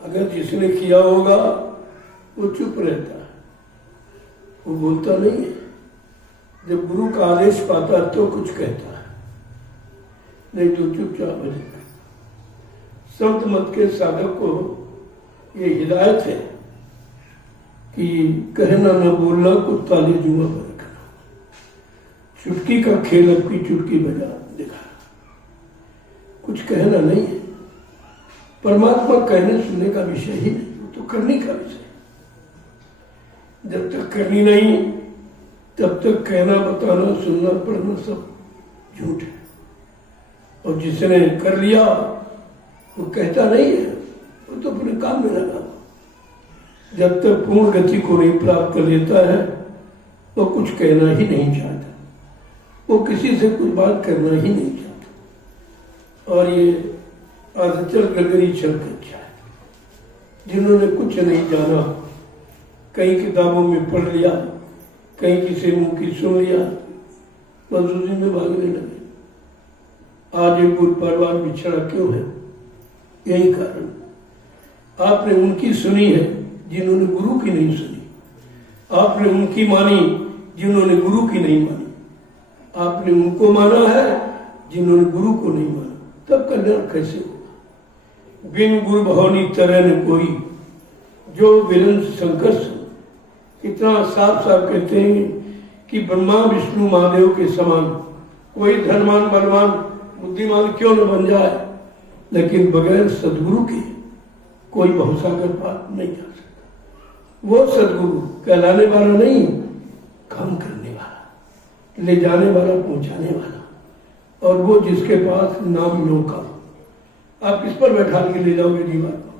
अगर जिसने किया होगा वो चुप रहता है, वो बोलता नहीं है। जब गुरु का आदेश पाता है तो कुछ कहता है, नहीं तो चुपचाप बजेगा। संत मत के साधक को ये हिदायत है कि कहना न बोलना को ताले जुआ पर रखना। चुटकी का खेल अब की चुटकी बजा दिखा, कुछ कहना नहीं है। परमात्मा कहने सुनने का विषय ही नहीं, वो तो करने का विषय। जब तक करनी नहीं तब तक कहना बताना सुनना पढ़ना सब झूठ है। और जिसने कर लिया वो कहता नहीं है, वो तो अपने काम में लगा। जब तक पूर्ण गति को नहीं प्राप्त कर लेता है वो कुछ कहना ही नहीं चाहता, वो किसी से कुछ बात करना ही नहीं चाहता। और ये आदचल गगरी चल कर क्या है, जिन्होंने कुछ नहीं जाना, कई किताबों में पढ़ लिया, कहीं किसी मुंह की सुन लिया, बस उसी में भागने लगे। आज एक गुरु परिवार बिछड़ा क्यों है? यही कारण, आपने उनकी सुनी है जिन्होंने गुरु की नहीं सुनी, आपने उनकी मानी जिन्होंने गुरु की नहीं मानी, आपने उनको माना है जिन्होंने गुरु को नहीं माना। तब कल्याण कैसे होगा? बिन गुरु भवनी तरह न कोई, जो विरंस संघर्ष। इतना साफ साफ कहते हैं कि ब्रह्मा विष्णु महादेव के समान कोई धनवान बलवान बुद्धिमान क्यों न बन जाए, लेकिन बगैर सदगुरु के कोई भवसागर पार नहीं जा सकता। वो सदगुरु कहलाने वाला नहीं, काम करने वाला, ले जाने वाला, पहुंचाने वाला। और वो जिसके पास नाम नौका, आप किस पर बैठा के ले जाओगे जीवन को?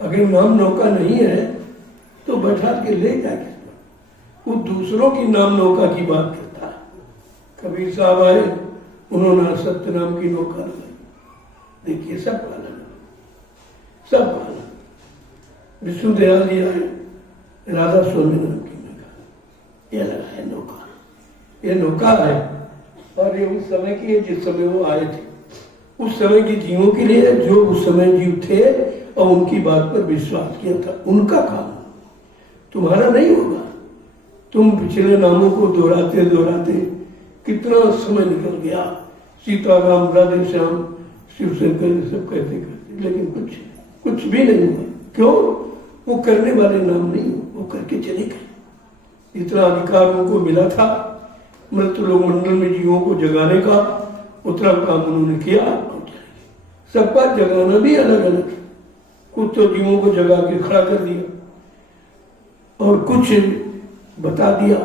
अगर नाम नौका नहीं है तो बैठा के ले जाएंगे। वो दूसरों की नाम नौका की बात करता है। कबीर साहब आए, उन्होंने सत्य नाम की नौका लगाई। देखिए सब पालन, सब पालन। विष्णुदयाल जी आए, राधा स्वामी नाम की नौका, ये लगा है नौका, ये नौका है। और ये उस समय की है जिस समय वो आए थे, उस समय के जीवों के लिए जो उस समय जीव थे और उनकी बात पर विश्वास किया था, उनका काम, तुम्हारा नहीं होगा। तुम पिछले नामों को दोहराते दोहराते कितना समय निकल गया। सीताराम, राधे श्याम, शिव शंकर सब कहते कहते, लेकिन कुछ भी नहीं हुआ। क्यों? वो करने वाले नाम नहीं, वो करके चले गए। इतना अधिकार उनको मिला था मृत लोक मंडल में जीवों को जगाने का, उतना काम उन्होंने किया। सबका जगाना भी अलग अलग है। कुछ तो जीवों को जगा के खड़ा कर दिया और कुछ बता दिया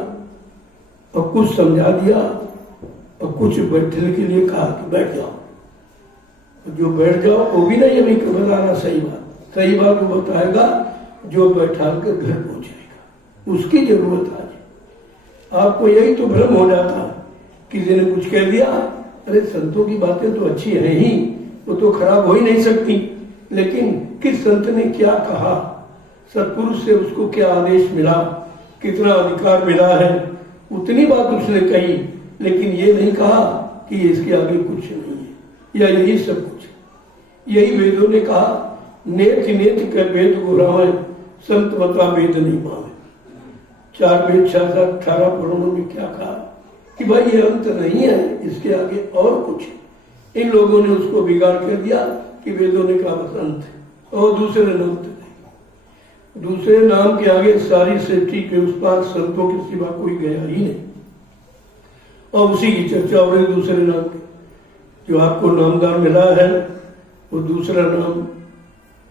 और कुछ समझा दिया और कुछ बैठने के लिए कहा कि बैठ जाओ। जो बैठ जाओ वो भी नहीं अभी बता रहा सही बात वो बताएगा जो बैठा कर घर पहुंचाएगा, उसकी जरूरत आज। आपको यही तो भ्रम हो जाता, किसी ने कुछ कह दिया, अरे संतों की बातें तो अच्छी है ही, वो तो खराब हो ही नहीं सकती, लेकिन किस संत ने क्या कहा, सत्पुरुष से उसको क्या आदेश मिला, कितना अधिकार मिला है, उतनी बात उसने कही। लेकिन ये नहीं कहा कि इसके आगे कुछ नहीं है या यही सब कुछ। यही वेदों ने कहा, नेत नेत कर वेद गुरावे, संत बता वेद नहीं पावे। 4 वेद 18 पुराणों में क्या कहा कि भाई ये अंत नहीं है, इसके आगे और कुछ है। इन लोगों ने उसको बिगाड़ कर दिया कि वेदों ने कहा बस अंत है और दूसरे नाम तक नहीं। दूसरे नाम के आगे सारी सृष्टि के उस पार संतों के सिवा कोई गया ही नहीं। और उसी की चर्चा हो रही दूसरे नाम की। जो आपको नामदान मिला है वो दूसरा नाम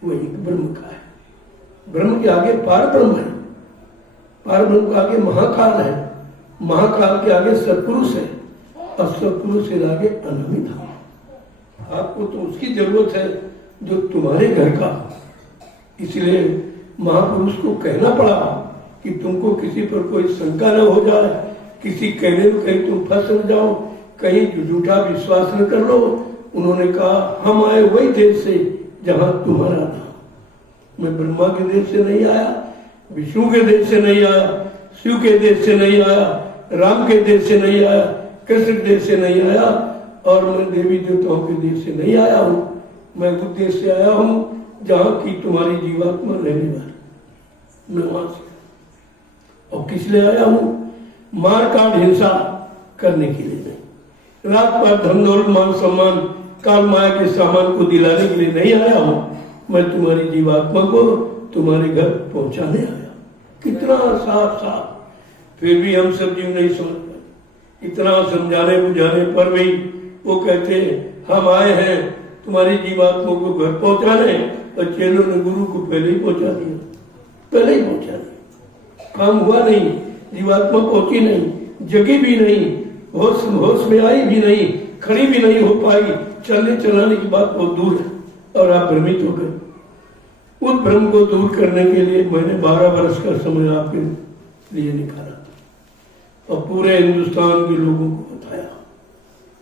वही ब्रह्म का है। ब्रह्म के आगे पार ब्रह्म है, पार ब्रह्म के आगे महाकाल है, महाकाल के आगे सत्पुरुष है और सत्पुरुष के आगे अनामी धाम। आपको तो उसकी जरूरत है जो तुम्हारे घर का। इसलिए महापुरुष को कहना पड़ा कि तुमको किसी पर कोई शंका न हो जाए, किसी कहने में कहीं तुम फंस न जाओ, कहीं झूठा विश्वास न कर लो। उन्होंने कहा हम आए वही देश से जहां तुम्हारा नाम। मैं ब्रह्मा के देश से नहीं आया, विष्णु के देश से नहीं आया, शिव के देश से नहीं आया, राम के देश से नहीं आया, कृष्ण के देश से नहीं आया और मैं देवी देवताओं के देश से नहीं आया हूँ। मैं उस देश से आया हूँ जहां की तुम्हारी जीवात्मा रहने वाली। मैं वहां से और किस लिए आया हूँ? मार काट हिंसा करने के लिए नहीं, रात पात धन दौलत मान सम्मान काल माया के सामान को दिलाने के लिए नहीं आया हूँ। मैं तुम्हारी जीवात्मा को तुम्हारे घर पहुंचाने आया। कितना साफ। फिर भी हम सब जीव नहीं समझ पाते। इतना समझाने बुझाने पर भी वो कहते हम आए हैं तुम्हारी जीवात्मा को घर पहुंचाने, और चेलों ने गुरु को पहले ही पहुंचा दिया, पहले ही पहुंचा दिया। काम हुआ नहीं, जीवात्मा पहुंची नहीं, जगी भी नहीं, होश में आई भी नहीं, खड़ी भी नहीं हो पाई। चलने चलाने की बात बहुत दूर है और आप भ्रमित हो गए। उस भ्रम को दूर करने के लिए मैंने 12 वर्ष का समय आपके लिए निकाला और पूरे हिंदुस्तान के लोगों को बताया।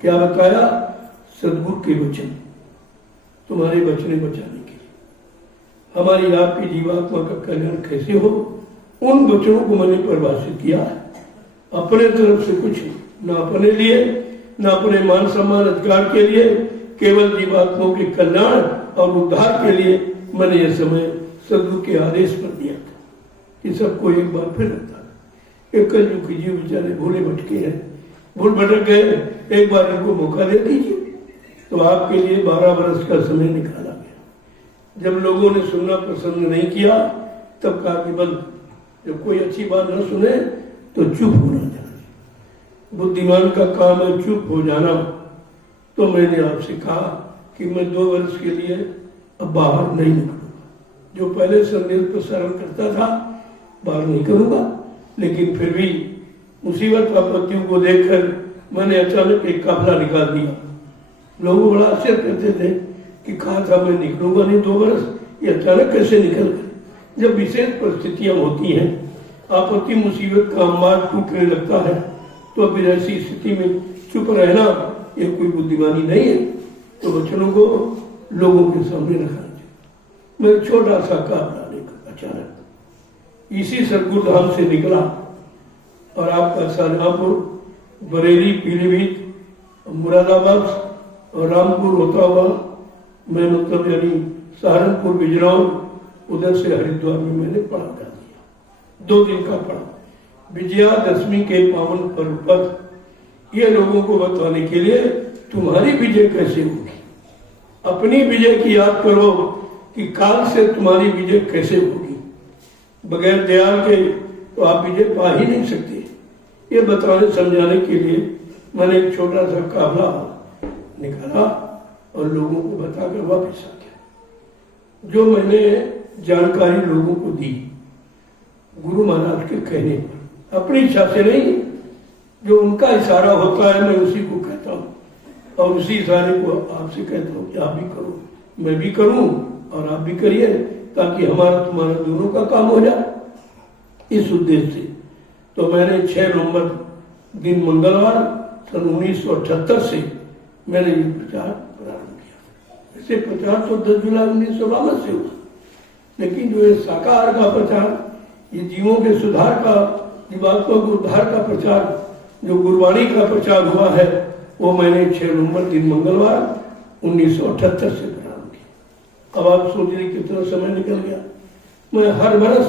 क्या बताया? सदगुरु के वचन, तुम्हारे बचने बचाने के लिए, हमारी आपकी जीवात्मा का कल्याण कैसे हो, उन वचनों को मैंने परिभाषित किया है। अपने तरफ से कुछ न अपने लिए, न अपने मान सम्मान अधिकार के लिए, केवल जीवात्माओं के कल्याण और उद्धार के लिए मैंने यह समय सदगुरु के आदेश पर दिया था कि सबको एक बार फिर बता, एक कलयुग की जीव बेचारे भूले भटके हैं, भूल भटक गए, एक बार इनको मौका दे दीजिए। तो आपके लिए 12 वर्ष का समय निकाला गया। जब लोगों ने सुनना पसंद नहीं किया तब कहा कि बंद, जब कोई अच्छी बात न सुने तो चुप होना चाहिए। बुद्धिमान का काम है चुप हो जाना। तो मैंने आपसे कहा कि मैं 2 वर्ष के लिए अब बाहर नहीं निकलूंगा। जो पहले संदेश प्रसारण करता था बाहर नहीं करूंगा, लेकिन फिर भी मुसीबत आपत्तियों को देखकर मैंने अचानक एक काफिला निकाल दिया। लोग बड़ा आश्चर्य करते थे कि कहा था मैं निकलूंगा नहीं 2 वर्ष, ये अचानक कैसे निकल गए। जब विशेष परिस्थितियां होती हैं, आपत्ति मुसीबत का मार्ग टूटने लगता है, तो फिर ऐसी स्थिति में चुप रहना ये कोई बुद्धिमानी नहीं है। तो वचनों को लोगों के सामने रखना चाहिए। मैं छोटा सा काफिला लेकर अचानक इसी सदगुरु धाम से निकला और आपका शाहजहांपुर, बरेली, पीलीभीत, मुरादाबाद और रामपुर होता हुआ मैं मतलब यानी सहारनपुर, बिजनौर, उधर से हरिद्वार में मैंने पढ़ा कर दिया। 2 दिन का पढ़ा। विजयादशमी के पावन पर्व पर ये लोगों को बताने के लिए तुम्हारी विजय कैसे होगी। अपनी विजय की याद करो कि काल से तुम्हारी विजय कैसे होगी। बगैर दयाल के तो आप विजय पा ही नहीं सकते। ये बताने समझाने के लिए मैंने एक छोटा सा काफला निकाला और लोगों को बताकर वापस आ गया। जो मैंने जानकारी लोगों को दी गुरु महाराज के कहने पर, अपनी इच्छा से नहीं, जो उनका इशारा होता है मैं उसी को कहता हूँ और उसी इशारे को आपसे कहता हूँ कि आप भी करो, मैं भी करूँ और आप भी करिए, ताकि हमारा तुम्हारा दोनों का काम हो जाए। इस उद्देश्य से तो मैंने 6 नवंबर दिन मंगलवार सन 1978 से मैंने ये प्रचार प्रारंभ किया। इसे प्रचार तो 10 जुलाई 1952 से हुआ, लेकिन जो ये शाकाहार का प्रचार, ये जीवों के सुधार का, जीवात्मा को उद्धार का प्रचार, जो गुरबाणी का प्रचार हुआ है, वो मैंने 6 नवंबर दिन मंगलवार 1978 से प्रारंभ किया। अब आप सोच रहे कितना समय निकल गया। मैं हर वर्ष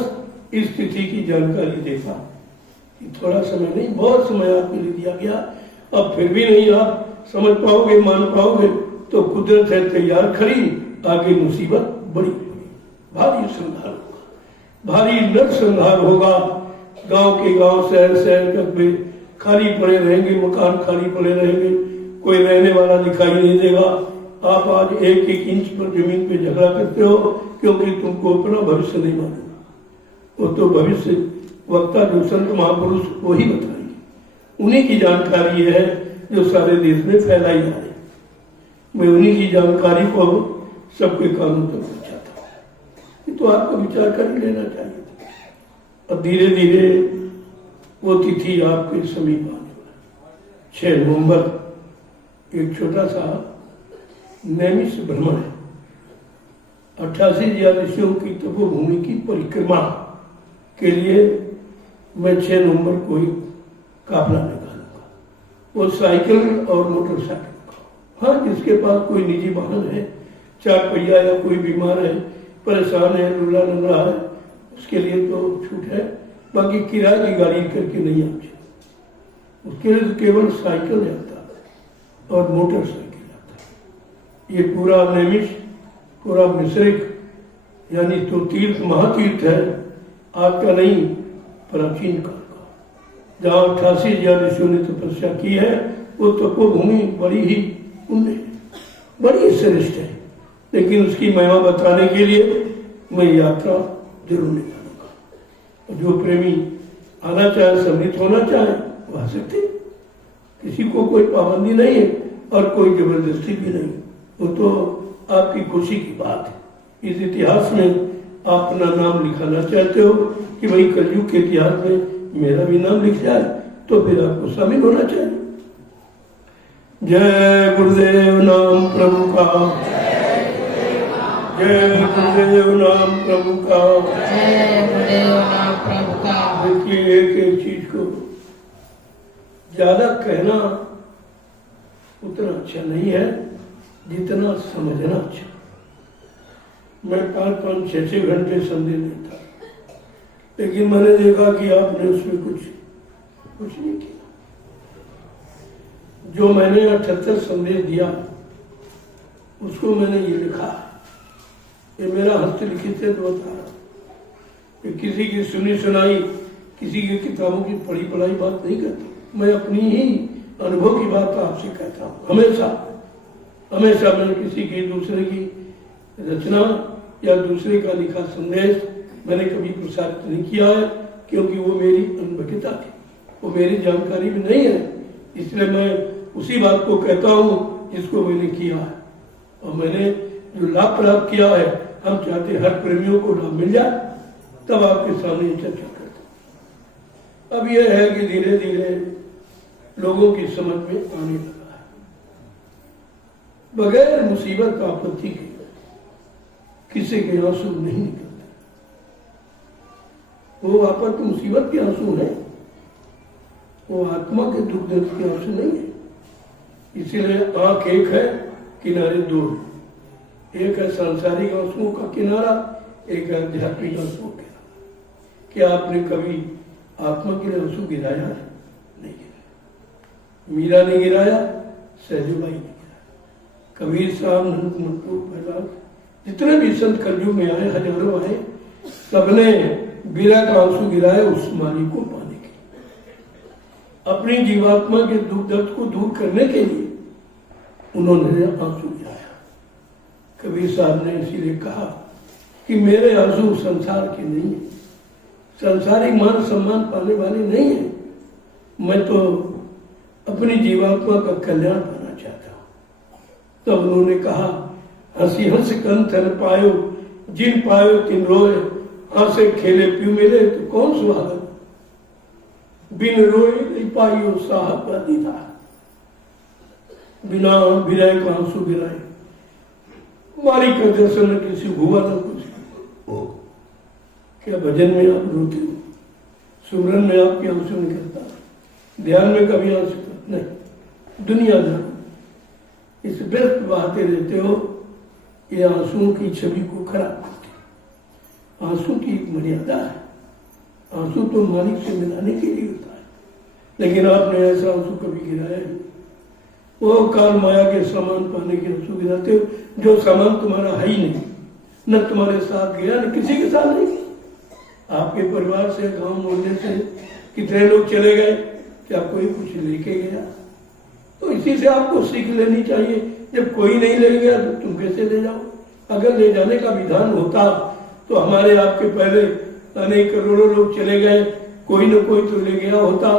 इस तिथि की जानकारी देता, थोड़ा समय नहीं, बहुत समय आपके लिए दिया गया। अब फिर भी नहीं आप समझ पाओगे, मान पाओगे, तो कुदरत है तैयार खड़ी, आगे मुसीबत बड़ी होगी, भारी संहार होगा, भारी नरसंहार होगा। गांव के गांव, शहर शहर कस्बे खाली पड़े रहेंगे, मकान खाली पड़े रहेंगे, कोई रहने वाला दिखाई नहीं देगा। आप आज 1-1 इंच पर जमीन पे झगड़ा करते हो क्योंकि तुमको अपना भविष्य नहीं मालूम। वो तो भविष्य वक्ता जो संत महापुरुष वही बताएंगे। उन्हीं की जानकारी है जो सारे देश में फैलाई जा रही। मैं उन्हीं की जानकारी को सबके कानों तक पहुंचाता हूँ। तो आपको विचार कर लेना चाहिए। अब धीरे धीरे वो तिथि आपके समीप आने वाला। 6 नवंबर एक छोटा सा नैमिष भ्रमण है। 88 ऋषियों की तपोभूमि की परिक्रमा के लिए मैं 6 नवंबर को एक काफला निकालूंगा। वो साइकिल और मोटरसाइकिल का। हाँ, जिसके पास कोई निजी वाहन है, 4 पहिया या कोई बीमार है, परेशान है, लूला लग रहा है, उसके लिए तो छूट है। बाकी किराए की गाड़ी करके नहीं आती, उसके लिए तो केवल साइकिल जाता है और मोटरसाइकिल जाता है। ये पूरा नैमिष, पूरा मिश्रिक यानी तो तीर्थ महातीर्थ है, आपका नहीं, प्राचीन काल का, जहाँ 88,000 ऋषियों ने तपस्या की है। वो तपोभूमि बड़ी ही पुण्य है, बड़ी श्रेष्ठ है, लेकिन उसकी महिमा बताने के लिए मैं यात्रा जरूर निकालूंगा। जो प्रेमी आना चाहे, सम्मिलित होना चाहे, वो आ सकते। किसी को कोई पाबंदी नहीं है और कोई जबरदस्ती भी नहीं। वो तो आपकी खुशी की बात है। इस इतिहास में आप अपना नाम लिखाना चाहते हो कि भाई कलयुग के इतिहास में मेरा भी नाम लिख जाए, तो फिर आपको शामिल होना चाहिए। जय गुरुदेव नाम प्रभु का, जय गुरुदेव नाम प्रभु का, जय गुरुदेव नाम प्रभु का। देखिए, एक एक चीज को ज्यादा कहना उतना अच्छा नहीं है जितना समझना अच्छा। मैं 5-5, 6-6 घंटे संदेश देता, लेकिन मैंने देखा कि आपने उसमें कुछ नहीं किया। जो मैंने 78 संदेश दिया उसको मैंने ये लिखा, ये मेरा हस्तलिखित है, तो बता रहा। किसी की सुनी सुनाई, किसी की किताबों की पढ़ी पढ़ाई बात नहीं करता। मैं अपनी ही अनुभव की बात आपसे कहता हूँ। हमेशा मैं किसी की, दूसरे की रचना या दूसरे का लिखा संदेश मैंने कभी प्रसारित नहीं किया है, क्योंकि वो मेरी अनुभवता थी, वो मेरी जानकारी में नहीं है। इसलिए मैं उसी बात को कहता हूँ जिसको मैंने किया है, और मैंने जो लाभ प्राप्त किया है, हम चाहते हर प्रेमियों को लाभ मिल जाए, तब आपके सामने चर्चा करते। अब यह है कि धीरे धीरे लोगों की समझ में आने लगा है। बगैर मुसीबत आपत्ति के किसी के आंसू नहीं निकलते। वो आपत्ति मुसीबत के आंसू है, वो आत्मा के दुख दर्द के आंसू नहीं है। इसीलिए आंख एक है, किनारे 2। एक है सांसारिक आंसुओं का किनारा, एक है आध्यात्मिक आंसुओं का किनारा। क्या आपने कभी आत्मा के लिए आंसू गिराया नहीं गिराया। मीरा ने गिराया, सहजबाई ने गिराया, कबीर साहब, नंद मटू, प्रहलाद, जितने भी संत कलयुग में आए, हजारों आए, सबने बीरा का आंसू गिराया उस मालिक को पाने के लिए, अपनी जीवात्मा के दुख दर्द को दूर करने के लिए उन्होंने आंसू गिराया। कबीर साहब ने इसीलिए कहा कि मेरे आंसू संसार के नहीं है, संसारिक मान सम्मान पाने वाले नहीं है, मैं तो अपनी जीवात्मा का कल्याण पाना चाहता हूं। तब उन्होंने कहा, हंसी हंस कंथन पायो, जिन पायो तिन रोए, हंसे खेले पियो मिले तो कौन सुहागन, बिन रोए नहीं पाइयो साहब का दीदार। बिना विरह का आंसू गिराए मालिक का दर्शन न किसी हुआ न कुछ। क्या भजन में आप रोते हो, सुमरन में आपके आंसू निकलता, ध्यान में कभी आंसू नहीं, दुनिया जानो इस व्यस्त बहाते रहते हो, ये आंसुओं की छवि को खराब करते हो। आंसू की एक मर्यादा है, आंसू तो मालिक से मिलाने के लिए होता है, लेकिन आपने ऐसा आंसू कभी गिराया नहीं। वो काल माया के सामान पाने के आंसू गिराते हो, जो सामान तुम्हारा है ही नहीं, न तुम्हारे साथ गया न किसी के साथ नहीं गया। आपके परिवार से, गांव मोहल्ले से कितने लोग चले गए, क्या कोई कुछ लेके गया? तो इसी से आपको सीख लेनी चाहिए, जब कोई नहीं ले गया तो तुम कैसे ले जाओ? अगर ले जाने का विधान होता तो हमारे आपके पहले अनेक करोड़ों लोग चले गए, कोई न कोई तो ले गया होता।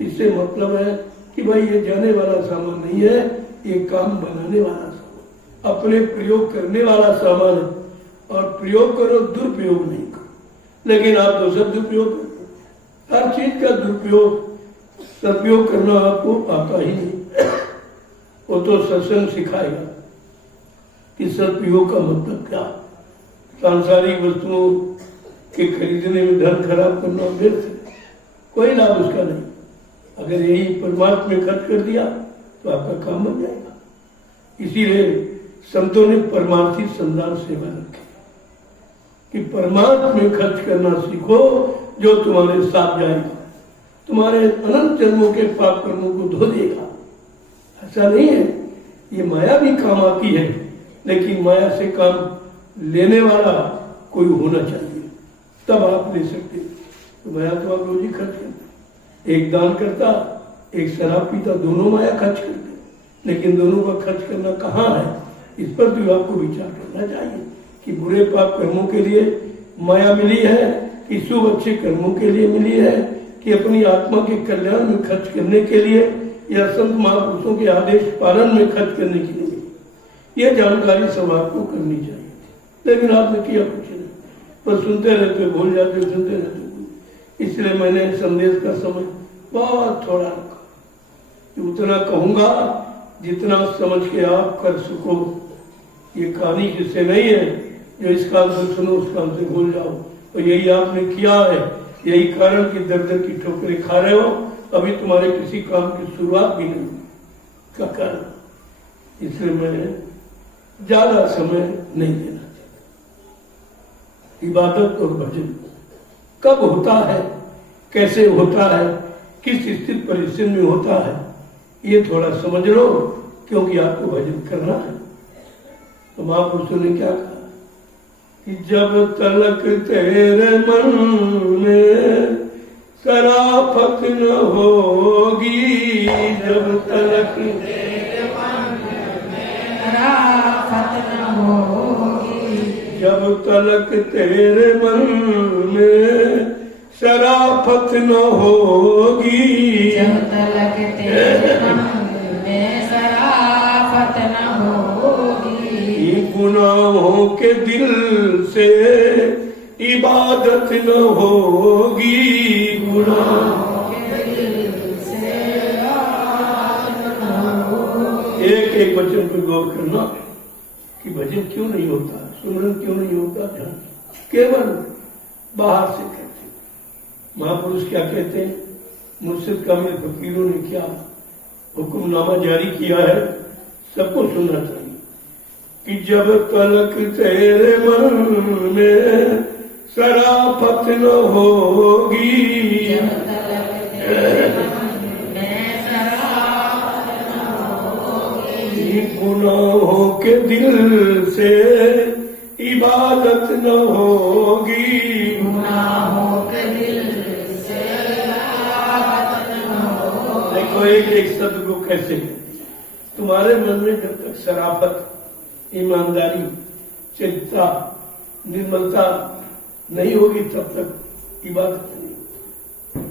इससे मतलब है कि भाई ये जाने वाला सामान नहीं है, ये काम बनाने वाला सामान, अपने प्रयोग करने वाला सामान है, और प्रयोग करो, दुरुपयोग नहीं करो। लेकिन आप तो सब दुरुपयोग करते, हर चीज का दुरुपयोग, सदुपयोग करना आपको आता ही नहीं। वो तो सत्संग सिखाएगा कि सदुपयोग का मतलब क्या। सांसारिक वस्तुओं के खरीदने में धन खराब करना व्यर्थ है, कोई लाभ उसका नहीं। अगर यही परमात्मा में खर्च कर दिया तो आपका काम बन जाएगा। इसीलिए संतों ने परमार्थी संदान सेवा रखी कि परमात्मा में खर्च करना सीखो, जो तुम्हारे साथ जाएगा, तुम्हारे अनंत जन्मों के पाप कर्मों को धो देगा। ऐसा नहीं है, ये माया भी काम आती है, लेकिन माया से काम लेने वाला कोई होना चाहिए, तब आप ले सकते। तो माया तो आप रोज ही खर्च करते, एक दान करता, एक शराब पीता, दोनों माया खर्च करते, लेकिन दोनों का खर्च करना कहाँ है, इस पर भी आपको विचार करना चाहिए कि बुरे पाप कर्मों के लिए माया मिली है कि शुभ अच्छे कर्मों के लिए मिली है, कि अपनी आत्मा के कल्याण में खर्च करने के लिए या संत महापुरुषों के आदेश पालन में खर्च करने के लिए। यह जानकारी सब आपको करनी चाहिए, लेकिन आपने किया कुछ नहीं, बस सुनते रहते, भूल जाते, सुनते रहते। इसलिए मैंने संदेश का समय बहुत थोड़ा रखा कि उतना कहूंगा जितना समझ के आप कर सको। ये कहानी किससे नहीं है जो इस काम से सुनो उस काम से भूल जाओ, और यही आपने किया है, यही कारण की दर दर की ठोकरें खा रहे हो। अभी तुम्हारे किसी काम की शुरुआत भी नहीं का कारण, इसलिए मैं ज्यादा समय नहीं देना चाहता। इबादत और भजन कब होता है, कैसे होता है, किस स्थिति परिस्थिति में होता है, ये थोड़ा समझ लो, क्योंकि आपको भजन करना है। तो महापुरुषों ने क्या कहा कि जब तलक तेरे मन में शराफत न होगी, जब तलक तेरे मन में शराफत न होगी, जब तलक तेरे मन में शराफत न होगी, जब तलक तेरे मन में शराफत न होगी, गुनाहों के दिल से इबादत न होगी, गुनाहों के दिल से इबादत न होगी। एक एक वचन पर गौर करना कि भजन क्यों नहीं होता, सुमरन क्यों नहीं होता, ध्यान केवल बाहर से कहते। महापुरुष क्या कहते हैं, मुर्शिद कामिल फकीरों ने क्या हुक्मनामा जारी किया है, सबको सुनना चाहिए कि जब तलक तेरे मन में शराफत न होगी। गुनाहों के दिल से इबादत न होगी। गुनाहों के दिल से देखो एक एक शब्द को कैसे तुम्हारे मन में जब तक शराफत, ईमानदारी, चरित्रता, निर्मलता नहीं होगी तब तक इबादत नहीं।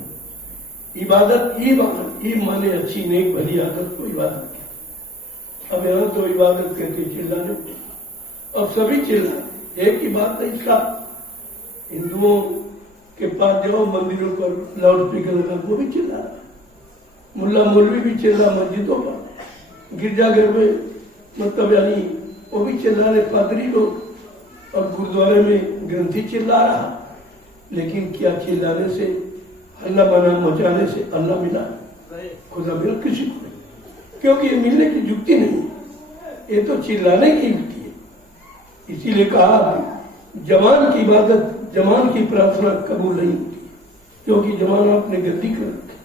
इबादत ई माने अच्छी नेक भली आदत को इबादत है। अब यहाँ तो इबादत कहते चिल्लाने, अब सभी चिल्ला, एक ही बात नहीं। सब हिंदुओं के पास जाओ मंदिरों पर लाउड स्पीकर लगा, वो भी चिल्ला रहा है। मुल्ला मौलवी भी चिल्ला मस्जिदों पर, गिरजाघर में मतलब यानी वो भी चिल्ला रहे पादरी लोग, और गुरुद्वारे में ग्रंथी चिल्ला रहा। लेकिन क्या चिल्लाने से, हल्ला बना मचाने से अल्लाह मिला? खुदा मिला किसी को नहीं, क्योंकि ये मिलने की युक्ति नहीं, ये तो चिल्लाने की युक्ति है। इसीलिए कहा जवान की इबादत, जवान की प्रार्थना कबूल नहीं होती, क्योंकि जवान आपने गलती कर रखी,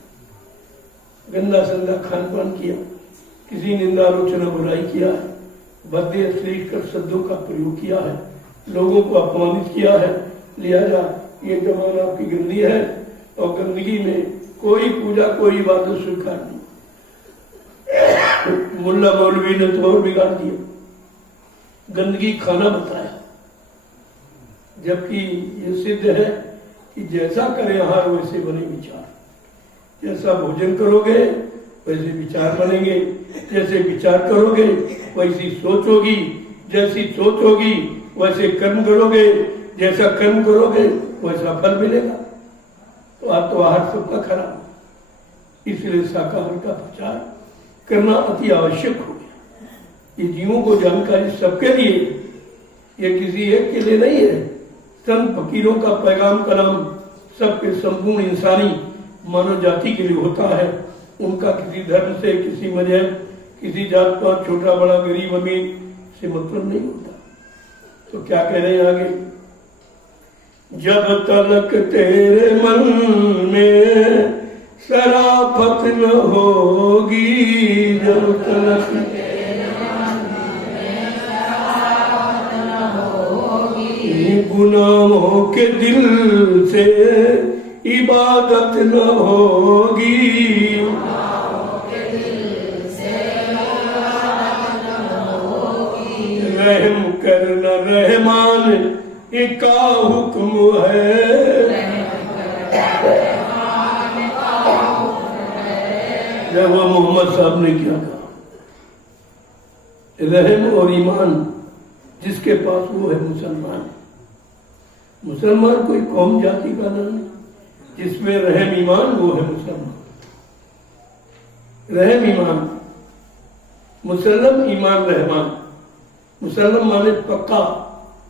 गंदा संदा खान पान किया, किसी निंदा आलोचना बुराई किया है, भद्दे अश्लील शब्दों का प्रयोग किया है, लोगों को अपमानित किया है। लिहाजा ये जमाना आपकी गंदी है, और गंदगी में कोई पूजा, कोई इबादत स्वीकार नहीं। मुल्ला मौलवी ने तो और बिगाड़ दिया, गंदगी खाना बताया, जबकि ये सिद्ध है कि जैसा करे आहार वैसे बने विचार। जैसा भोजन करोगे वैसे विचार बनेंगे, जैसे विचार करोगे वैसी सोच होगी, जैसी सोच होगी वैसे कर्म करोगे, जैसा कर्म करोगे वैसा फल मिलेगा। तो आप तो आहार सबका खराब, इसलिए शाकाहार का प्रचार करना अति आवश्यक हो गया। ये जीवों को जानकारी सबके लिए, ये किसी एक के लिए नहीं है। संत फकीरों का पैगाम कलाम सबके संपूर्ण इंसानी मानव जाति के लिए होता है। उनका किसी धर्म से, किसी मजहब, किसी जात पात, छोटा बड़ा, गरीब अमीर से मतलब नहीं होता। तो क्या कह रहे हैं आगे? जब तलक तेरे मन में शराफत न होगी, जब तलक गुनाहों के दिल से इबादत न होगी। रहम करना रहमान का हुक्म है। जब वो मोहम्मद साहब ने क्या कहा, रहम और ईमान जिसके पास वो है मुसलमान। मुसलमान कोई कौम जाति का नाम नहीं, जिसमें रहम ईमान वो है मुसलमान। रहम ईमान, मुसलम ईमान रहमान। मुसलम माने पक्का,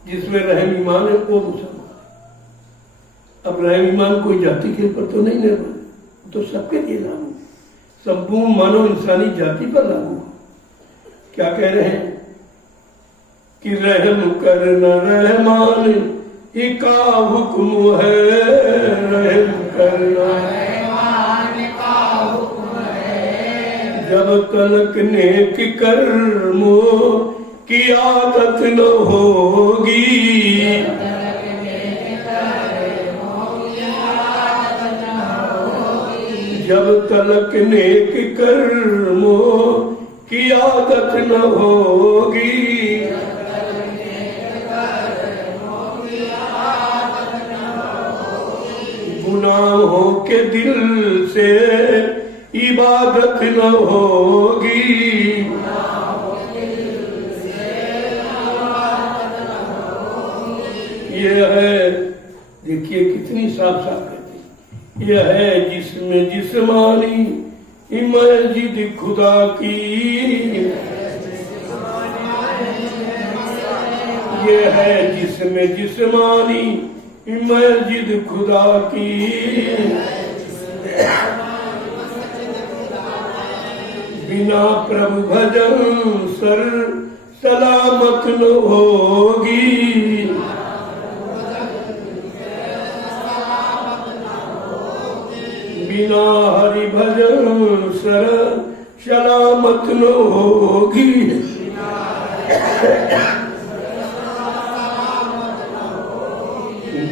जिसमें रहम ईमान है वो मुसलमान। अब रहम ईमान कोई जाति के ऊपर तो नहीं निर्भर, तो सबके लिए लागू, संपूर्ण मानव इंसानी जाति पर लागू। क्या कह रहे हैं कि रहम करना रहमान का हुक्म है। रहम करना रहमान का हुक्म है। जब तलक नेक कर्मों की आदत न होगी, जब तलक नेक कर्मों की आदत न होगी, गुनाहों के दिल से इबादत न होगी। ये है, देखिए कितनी साफ साफ कहती, यह है जिसमें जिस्मानी मस्जिद खुदा की, ये है जिसमें जिस्मानी मस्जिद खुदा की, बिना प्रभु भजन सर सलामत न होगी। बिना हरि भजन सर सलामत न होगी।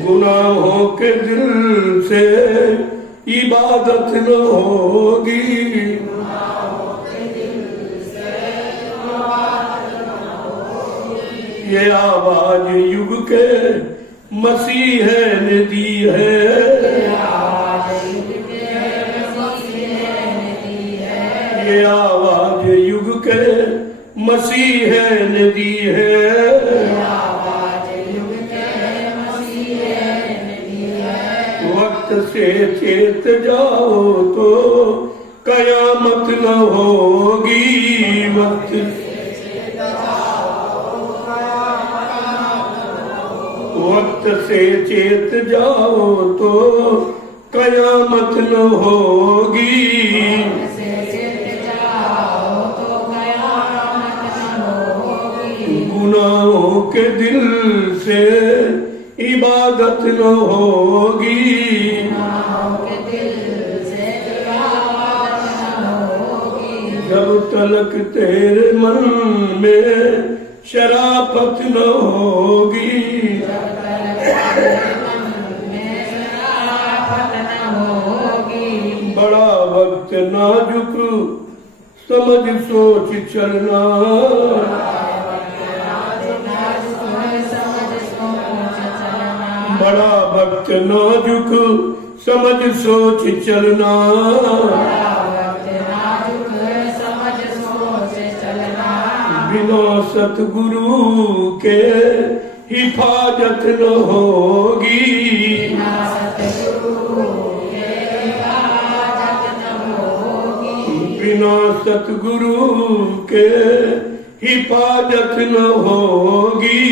गुनाहों के दिल से इबादत न होगी। ये आवाज युग के मसीह ने दी है। ये आवाज युग के मसीह ने दी है। वक्त से चेत जाओ तो कयामत न होगी। वक्त से चेत जाओ तो कयामत न होगी। गुनाहों के दिल से इबादत न होगी। जब तलक तेरे मन में शराफत न होगी। बड़ा वक्त नाजुक समझ सोच चलना। बड़ा वक्त नाजुक समझ सोच चलना। बिना सतगुरु के हिफाजत न होगी। बिना सतगुरु के हिफाजत न होगी।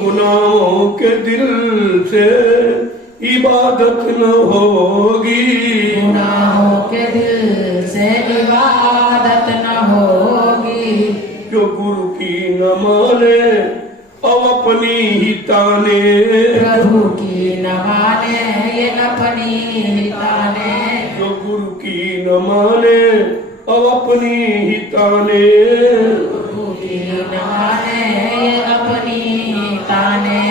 गुनाहों के दिल से इबादत न होगी। गुनाहों के दिल से इबादत न होगी। जो गुरु की न माने और अपनी ही ताने। प्रभु की न माने ये अपनी ही ताने। जो गुरु की न माने और अपनी ही ताने। प्रभु की न माने ये अपनी ही ताने।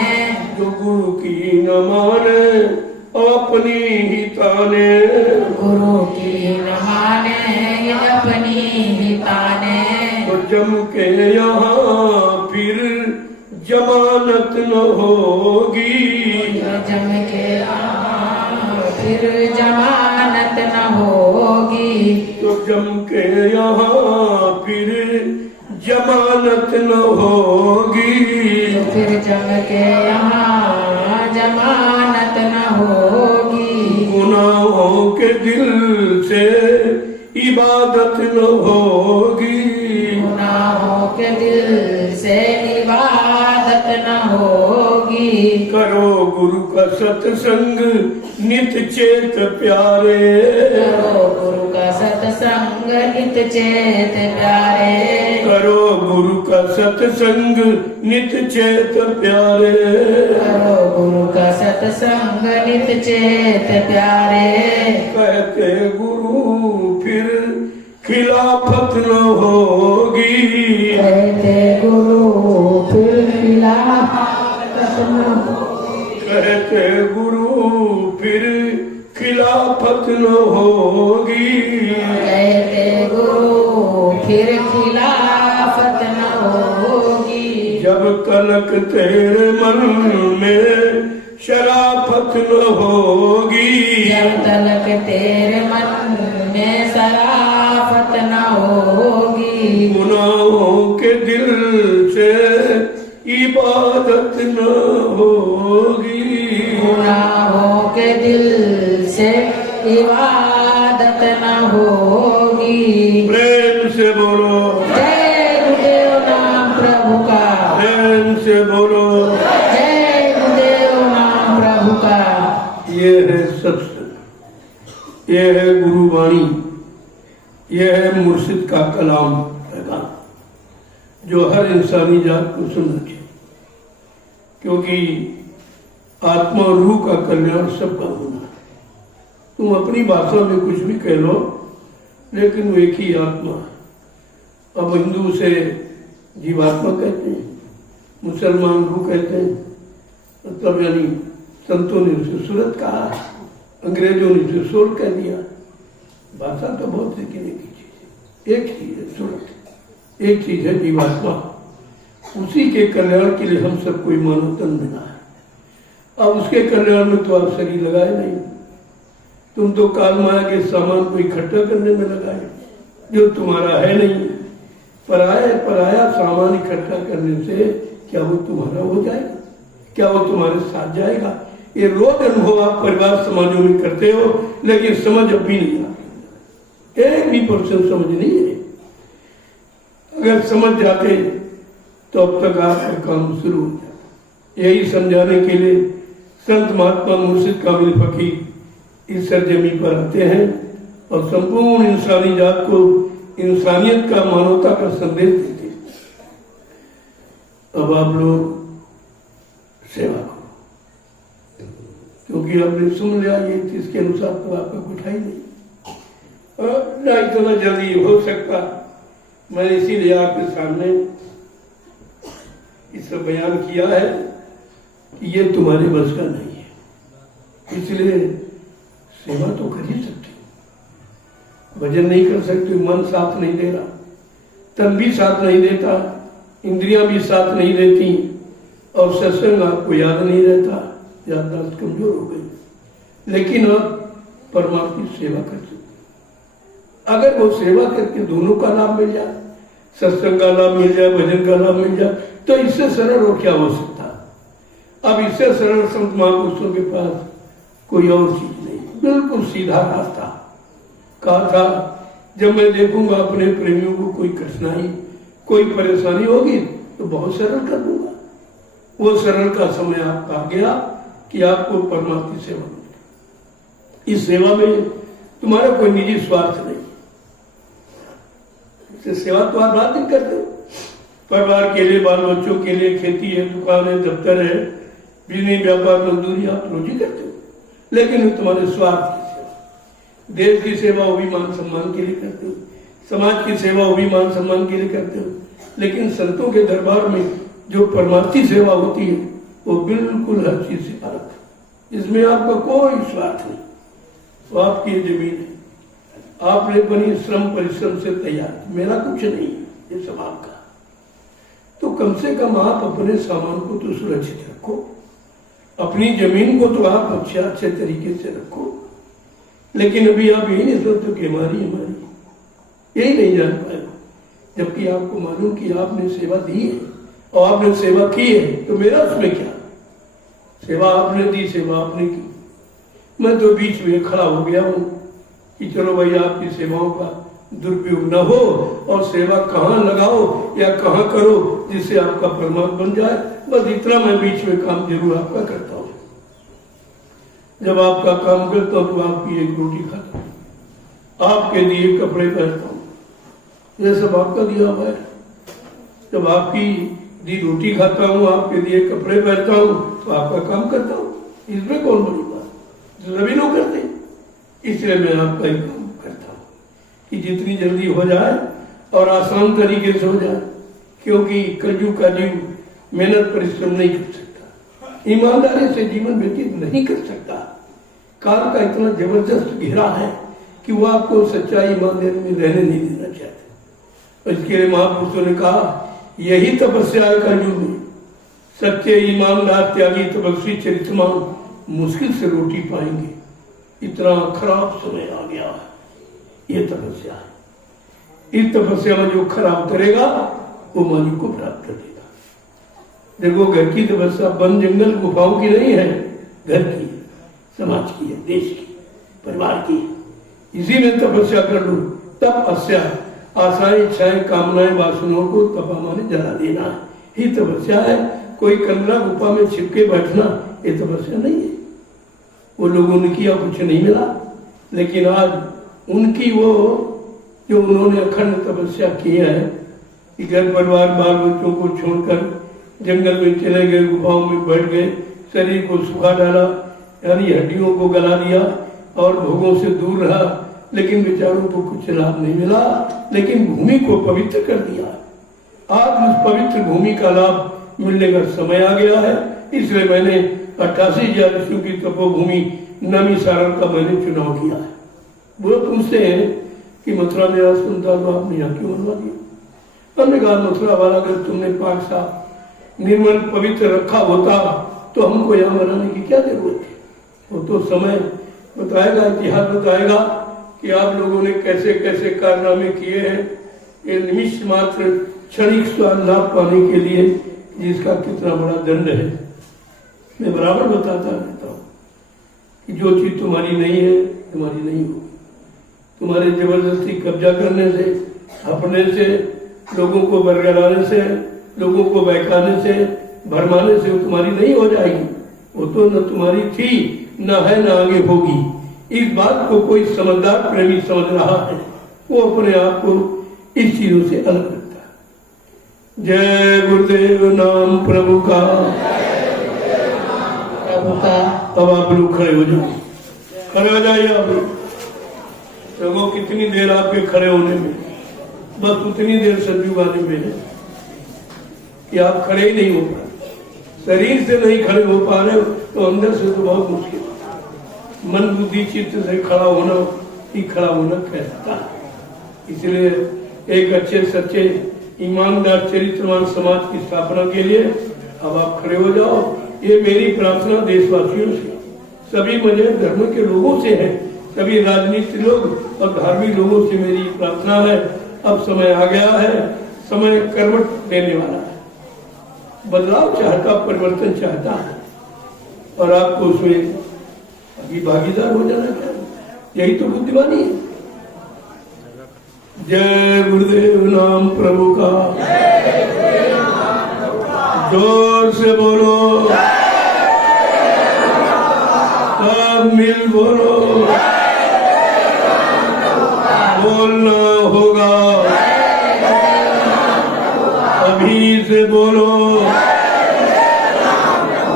जो गुरु की न माने और अपनी ही ताने। गुरु की न माने ये अपनी ही ताने। तो जम के यहाँ फिर जमानत न होगी। जम के फिर जमानत न होगी। तो जम के यहाँ फिर जमानत न होगी। फिर जम के यहाँ जमानत न होगी। गुनाहों के दिल से इबादत न होगी। गुनाहों के दिल से इबादत न होगी। करो गुरु का सत्संग नित चेत प्यारे। करो गुरु का सत्संग नित चेत प्यारे। करो गुरु का सत्संग नित चेत प्यारे। करो गुरु का सत्संग नित चेत प्यारे। कहते गुरु फिर खिलाफत न होगी। कहते गुरु फिर खिलाफत न कहते गुरु फिर खिलाफत न होगी। कहते गुरु फिर खिलाफत न होगी। जब तलक तेरे मन में शराफत न होगी। जब तलक तेरे मन में शराफत न होगी। गुनाहों के दिल से इबादत न होगी। गुनाहों के दिल से इबादत न होगी। प्रेम से बोलो जय गुरुदेव नाम प्रभु का। प्रेम से बोलो जय गुरुदेव नाम प्रभु का। ये है सत्संग, ये है गुरुवाणी, ये है मुर्शिद का कलाम पैगाम जो हर इंसानी जात को सुनना चाहिए। क्योंकि आत्मा और रूह का कल्याण सबका होना है। तुम अपनी भाषा में कुछ भी कह लो, लेकिन वो एक ही आत्मा है। अब हिंदू से जीवात्मा कहते हैं, मुसलमान रूह कहते हैं, मतलब यानी संतों ने उसे सूरत कहा, अंग्रेजों ने उसे सोल कह दिया। भाषा तो बहुत सीखने की चीज है, एक चीज है सूरत, एक चीज है जीवात्मा। उसी के कल्याण के लिए हम सबको मानव तन मिला है। अब उसके कल्याण में तो आप शरीर लगाए नहीं, तुम तो काल माया के सामान को इकट्ठा करने में लगाए जो तुम्हारा है नहीं। पराया सामान इकट्ठा करने से क्या वो तुम्हारा हो जाएगा? क्या वो तुम्हारे साथ जाएगा? ये रोज अनुभव आप परिवार समाजों में करते हो, लेकिन समझ अब भी नहीं आती, 1% समझ नहीं है। अगर समझ जाते तो अब तक आपका काम शुरू हो जाता। यही समझाने के लिए संत महात्मा मुर्शिद कामिल फकीर इस सरजमी पर आते हैं और संपूर्ण इंसानी जात को इंसानियत का, मानवता का संदेश देते हैं। अब आप लोग सेवा करो, क्योंकि आपने सुन लिया ये, इसके अनुसार तो आपका कुछ है ही नहीं, और ना इतना जल्दी हो सकता। मैंने इसीलिए आपके सामने इस बयान किया है कि ये तुम्हारे बस का नहीं है, इसलिए सेवा तो कर ही सकते हो, भजन नहीं कर सकते, मन साथ नहीं दे रहा, तन भी साथ नहीं देता, इंद्रियां भी साथ नहीं देती, और सत्संग आपको याद नहीं रहता, याददाश्त कमजोर हो गई, लेकिन आप परमात्मा की सेवा कर सकते। अगर वो सेवा करके दोनों का लाभ मिल जाए, सत्संग का लाभ मिल जाए, भजन का लाभ मिल जाए, तो इससे सरल और क्या हो सकता? अब इससे सरल संत महापुरुषों के पास कोई और चीज नहीं, बिल्कुल सीधा रास्ता। कहा था जब मैं देखूंगा अपने प्रेमियों को कोई कठिनाई, कोई परेशानी होगी तो बहुत सरल कर दूंगा। वो सरल का समय आपका आ गया कि आपको परमात्मा की सेवा मिले। इस सेवा में तुम्हारा कोई निजी स्वार्थ नहीं, इससे सेवा तो आप रात दिन करते हो, परिवार के लिए, बाल बच्चों के लिए, खेती है, दुकान है, दफ्तर है, बिजली, व्यापार, मजदूरी आप रोज ही करते हो, लेकिन तुम्हारे स्वार्थ की सेवा, देश की सेवा वो भी मान सम्मान के लिए करते हो, समाज की सेवा वो भी मान सम्मान के लिए करते हो, लेकिन संतों के दरबार में जो परमार्थी सेवा होती है वो बिल्कुल हर चीज से अलग है। इसमें आपका कोई स्वार्थ नहीं, वो आपकी जमीन है, आपने बनी श्रम परिश्रम से तैयार, मेरा कुछ नहीं है, ये सब आपका। तो कम से कम आप अपने सामान को तो सुरक्षित रखो, अपनी जमीन को तो आप अच्छे तरीके से रखो, लेकिन अभी आप यही नहीं सोचते कि हमारी यही नहीं जान पाए, जबकि आपको मालूम कि आपने सेवा दी है और आपने सेवा की है, तो मेरा उसमें क्या? सेवा आपने दी, सेवा आपने की, मैं तो बीच में खड़ा हो गया हूं कि चलो भाई आपकी सेवाओं का दुरुपयोग न हो, और सेवा कहाँ लगाओ या कहाँ करो जिससे आपका परमात्मा बन जाए, बस इतना मैं बीच में काम जरूर आपका करता हूँ। जब आपका काम करता हूँ तो आपकी एक रोटी खाता हूँ, आपके दिए कपड़े पहनता हूँ, यह सब आपका दिया हुआ है। जब आपकी दी रोटी खाता हूँ, आपके दिए कपड़े पहनता हूँ, तो आपका काम करता हूँ, इसमें कौन बड़ी बात? सभी लोग करते, इसलिए मैं आपका ही काम करता हूँ कि जितनी जल्दी हो जाए और आसान तरीके से हो जाए, क्योंकि कलयुग का जीव मेहनत परिश्रम नहीं कर सकता, ईमानदारी से जीवन व्यतीत नहीं कर सकता। काल का इतना जबरदस्त घेरा है कि वो आपको सच्चाई ईमानदारी में रहने नहीं देना चाहते। इसके लिए महापुरुषों ने कहा यही तपस्या है कलयुग में, सच्चे ईमानदार त्यागी तपस्वी चरित्रमान मुश्किल से रोटी पाएंगे, इतना खराब समय आ गया है। ये तपस्या है, इस तपस्या में जो खराब करेगा वो मालिक को प्राप्त कर देगा। देखो घर की तपस्या वन जंगल गुफाओं की नहीं है, घर की, समाज की है, देश की, परिवार की। इसी में तपस्या कर लो, तप अस्या, आशाएं, इच्छाएं, कामनाएं, वासनाओं को तपा माने जला देना ही तपस्या है। कोई कमरा गुफा में छिपके बैठना ये तपस्या नहीं है। वो लोगों ने किया, कुछ नहीं मिला, लेकिन आज उनकी वो जो उन्होंने अखंड तपस्या की है कि घर परिवार बाल बच्चों को छोड़कर जंगल में चले गए, गुफाओं में बैठ गए, शरीर को सुखा डाला, यानी हड्डियों को गला दिया और भोगों से दूर रहा, लेकिन विचारों को कुछ लाभ नहीं मिला, लेकिन भूमि को पवित्र कर दिया। आज उस पवित्र भूमि का लाभ मिलने का समय आ गया है, इसलिए मैंने 88,000 ऋषियों की तपोभूमि नैमिषारण्य का मैंने चुनाव किया है। वो पूछते हैं कि मथुरा में आश्रम था तो आपने यहाँ क्यों बनवा दिया? हमने कहा मथुरा वाला अगर तुमने पाक साफ निर्मल पवित्र रखा होता तो हमको यहाँ बनाने की क्या जरूरत थी? वो तो समय बताएगा, इतिहास बताएगा कि आप लोगों ने कैसे कैसे कारनामे किए हैं, ये निमिष मात्र क्षणिक स्वाद लाभ पाने के लिए, जिसका कितना बड़ा दंड है। मैं बराबर बताता रहता हूँ कि जो चीज तुम्हारी नहीं है तुम्हारी नहीं होगी। तुम्हारे जबरदस्ती कब्जा करने से, अपने से, लोगों को बरगलाने से, लोगों को बहकाने से, भरमाने से वो तुम्हारी नहीं हो जाएगी। वो तो न तुम्हारी थी, न है, न आगे होगी। इस बात को कोई समझदार प्रेमी समझ रहा है, वो अपने आप को इस चीजों से अलग रखता है। जय गुरुदेव नाम प्रभु का। अब आप लोग खड़े हो जाओ, खड़े हो जाइए। आप लोगों कितनी देर आपके खड़े होने में, बस उतनी देर सब्जी उगाने में है कि आप खड़े ही नहीं हो पा रहे। शरीर से नहीं खड़े हो पा रहे तो अंदर से तो बहुत मुश्किल है। मन बुद्धि चित्त से खड़ा होना ही खड़ा होना कहता है। इसलिए एक अच्छे सच्चे ईमानदार चरित्रवान समाज की स्थापना के लिए अब आप खड़े हो जाओ। ये मेरी प्रार्थना देशवासियों से, सभी मजहब धर्म के लोगों से है, सभी राजनीतिक लोग और धार्मिक लोगों से मेरी प्रार्थना है। अब समय आ गया है, समय करवट देने वाला है, बदलाव चाहता, परिवर्तन चाहता है, और आपको उसमें अभी भागीदार हो जाना चाहिए। यही तो बुद्धिमानी है। जय गुरुदेव नाम प्रभु का। जोर से बोलो, सब मिल बोलो, बोलना होगा, अभी से बोलो।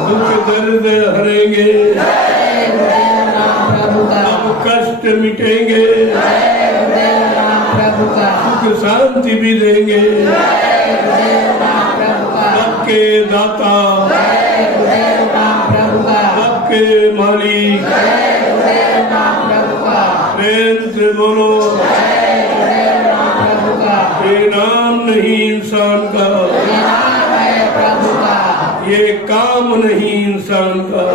दुख दर्द हरेंगे, अब कष्ट मिटेंगे, सुख शांति भी देंगे। सबके दाता, सबके मालिक, प्रेम से बोलो। ये नाम नहीं इंसान का, ये काम नहीं इंसान का।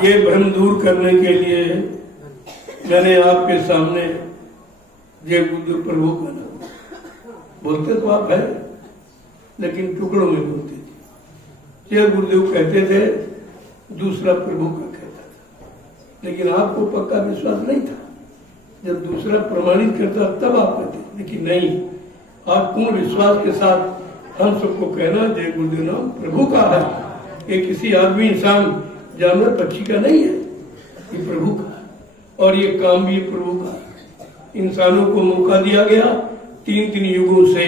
ये भ्रम दूर करने के लिए मैंने आपके सामने जय गुरुदेव प्रभु का नाम, बोलते तो आप है लेकिन टुकड़ों में बोलते थे। जय गुरुदेव कहते थे, दूसरा प्रभु का कहता था, लेकिन आपको पक्का विश्वास नहीं था। जब दूसरा प्रमाणित करता तब आप कहते, लेकिन नहीं, आप पूर्ण विश्वास के साथ हम सबको कहना जय गुरुदेव नाम प्रभु का है। ये किसी आदमी, इंसान, जानवर, पक्षी का नहीं है, ये प्रभु का है। और ये काम भी प्रभु का है। इंसानों को मौका दिया गया 3 युगों से,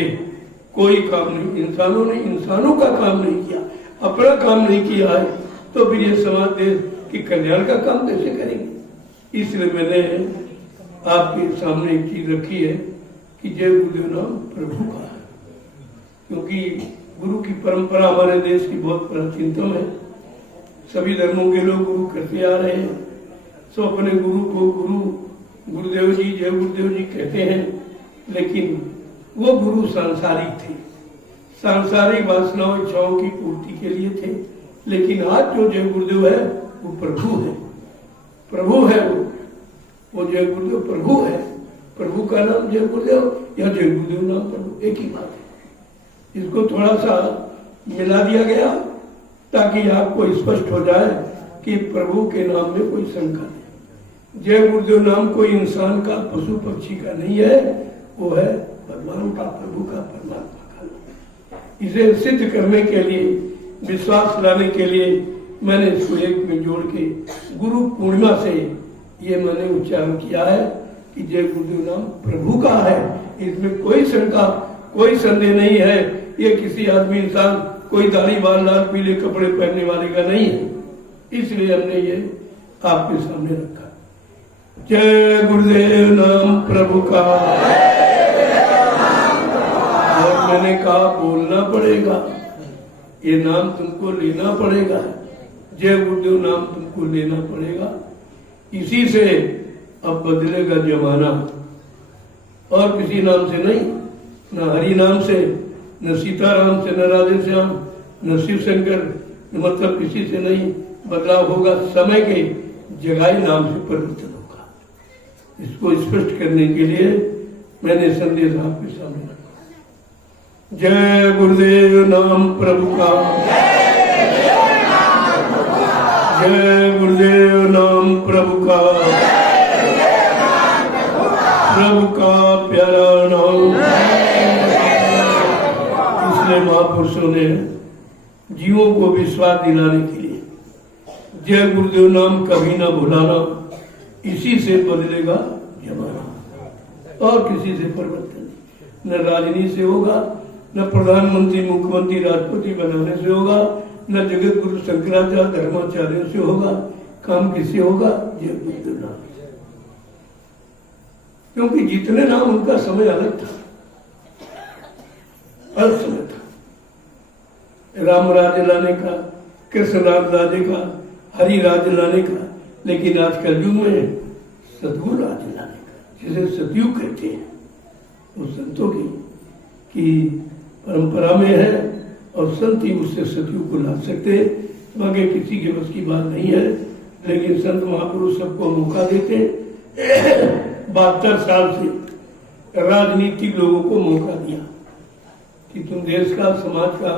कोई काम नहीं, इंसानों ने इंसानों का काम नहीं किया, अपना काम नहीं किया है, तो फिर ये समाज देश की कल्याण का काम कैसे करेंगे? इसलिए मैंने आपके सामने एक चीज रखी है कि जय गुरुदेव नाम प्रभु का है, क्योंकि गुरु की परंपरा हमारे देश की बहुत प्राचीनतम है। सभी धर्मों के लोग गुरु करते आ रहे हैं, सो अपने गुरु को गुरुदेव जी, जय गुरुदेव जी कहते हैं, लेकिन वो गुरु सांसारिक थे, सांसारिक वासनाओं इच्छाओं की पूर्ति के लिए थे। लेकिन आज जो जय गुरुदेव है वो प्रभु है, प्रभु है। वो जय गुरुदेव प्रभु है। प्रभु का नाम जय गुरुदेव या जय गुरुदेव नाम प्रभु एक ही बात है। इसको थोड़ा सा मिला दिया गया ताकि आपको स्पष्ट हो जाए कि प्रभु के नाम में कोई शंका नहीं। जय गुरुदेव नाम कोई इंसान का, पशु पक्षी का नहीं है, वो है भगवान का, प्रभु का, परमात्मा का। इसे सिद्ध करने के लिए, विश्वास लाने के लिए मैंने इसको एक में जोड़ के गुरु पूर्णिमा से ये मैंने उच्चारण किया है कि जय गुरुदेव नाम प्रभु का है। इसमें कोई शंका, कोई संदेह नहीं है। ये किसी आदमी, इंसान, कोई दाढ़ी बाल लाल पीले कपड़े पहनने वाले का नहीं है, इसलिए हमने ये आपके सामने रखा। जय गुरुदेव नाम प्रभु का। और मैंने कहा बोलना पड़ेगा, ये नाम तुमको लेना पड़ेगा, जय गुरुदेव नाम तुमको लेना पड़ेगा। इसी से अब बदलेगा जमाना, और किसी नाम से नहीं, न हरि नाम से, न सीताराम से, न राधे श्याम, न शिव शंकर, मतलब किसी से नहीं बदलाव होगा। समय के जगाई नाम से परिवर्तन होगा। इसको स्पष्ट करने के लिए मैंने संदेश आपके सामने रखा। जय गुरुदेव नाम प्रभु का। जय गुरुदेव नाम प्रभु का। प्रभु का प्यारा नाम। इसलिए महापुरुषों ने जीवों को विश्वास दिलाने के लिए जय गुरुदेव नाम कभी ना भुलाना, इसी से बदलेगा जमाना और किसी से परिवर्तन नहीं। न राजनीति से होगा, न प्रधानमंत्री मुख्यमंत्री राष्ट्रपति बनाने से होगा, न जगत गुरु शंकराचार्य धर्माचार्य से होगा। काम किससे होगा? जय गुरुदेव नाम से। क्योंकि जितने नाम, उनका समय अलग था, अलग समय था। राम राज्य लाने का, कृष्ण राज लाने का, हरि राज्य लाने का, लेकिन आज कल युग में सदगुरु राज्य लाने का, जिसे सतयुग कहते हैं, वो संतों की परंपरा में है और संत ही उससे सतयुग को ला सकते। आगे किसी के बस की बात नहीं है, लेकिन संत महापुरुष सबको मौका देते। 72 साल से राजनीतिक लोगों को मौका दिया कि तुम देश का, समाज का,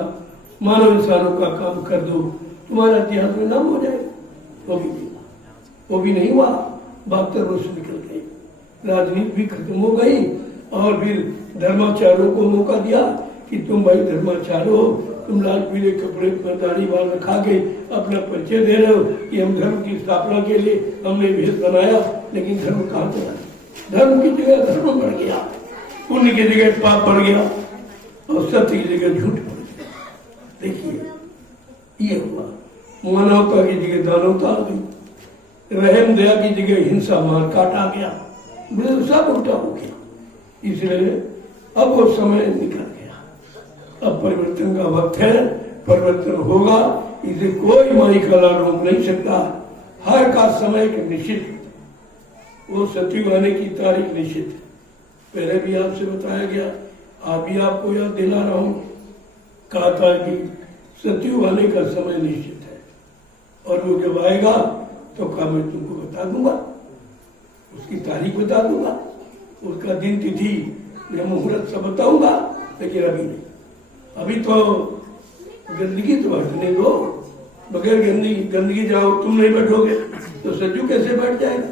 मानव इंसानों का काम कर दो, तुम्हारा इतिहास में नाम हो जाएगा। वो भी नहीं हुआ। 72 वर्ष निकल गए, राजनीति भी खत्म हो गई, और फिर धर्माचार्यों को मौका दिया कि तुम भाई धर्माचार्य हो, तुम लाल पीले कपड़े पर दाढ़ी बाल रखा के अपना परिचय दे रहे हो कि हम धर्म की स्थापना के लिए हमने भेद बनाया, लेकिन धर्म कहाँ चला? धर्म की जगह धर्म बढ़ गया, पुण्य की जगह पाप बढ़ गया, और सत्य की जगह झूठ बढ़ गया। देखिए ये हुआ। मानवता की जगह दानवता आ गई, रहम दया की जगह हिंसा मार काट आ गया, सब उल्टा हो गया। इसलिए अब वो समय निकल गया, अब परिवर्तन का वक्त है, परिवर्तन होगा, इसे कोई माई कला रोक नहीं सकता। हर का समय निश्चित, वो सतयुग आने की तारीख निश्चित है। पहले भी आपसे बताया गया, आप भी आपको याद दिला रहा हूं, कहा था कि सतयुग आने का समय निश्चित है, और वो जब आएगा तो कहा मैं तुमको बता दूंगा, उसकी तारीख बता दूंगा, उसका दिन तिथि मैं मुहूर्त सब बताऊंगा, लेकिन अभी नहीं। अभी तो गंदगी तो हटने दो, बगैर गंदगी जाओ तुम नहीं बैठोगे तो सज्जू कैसे बैठ जाएगा?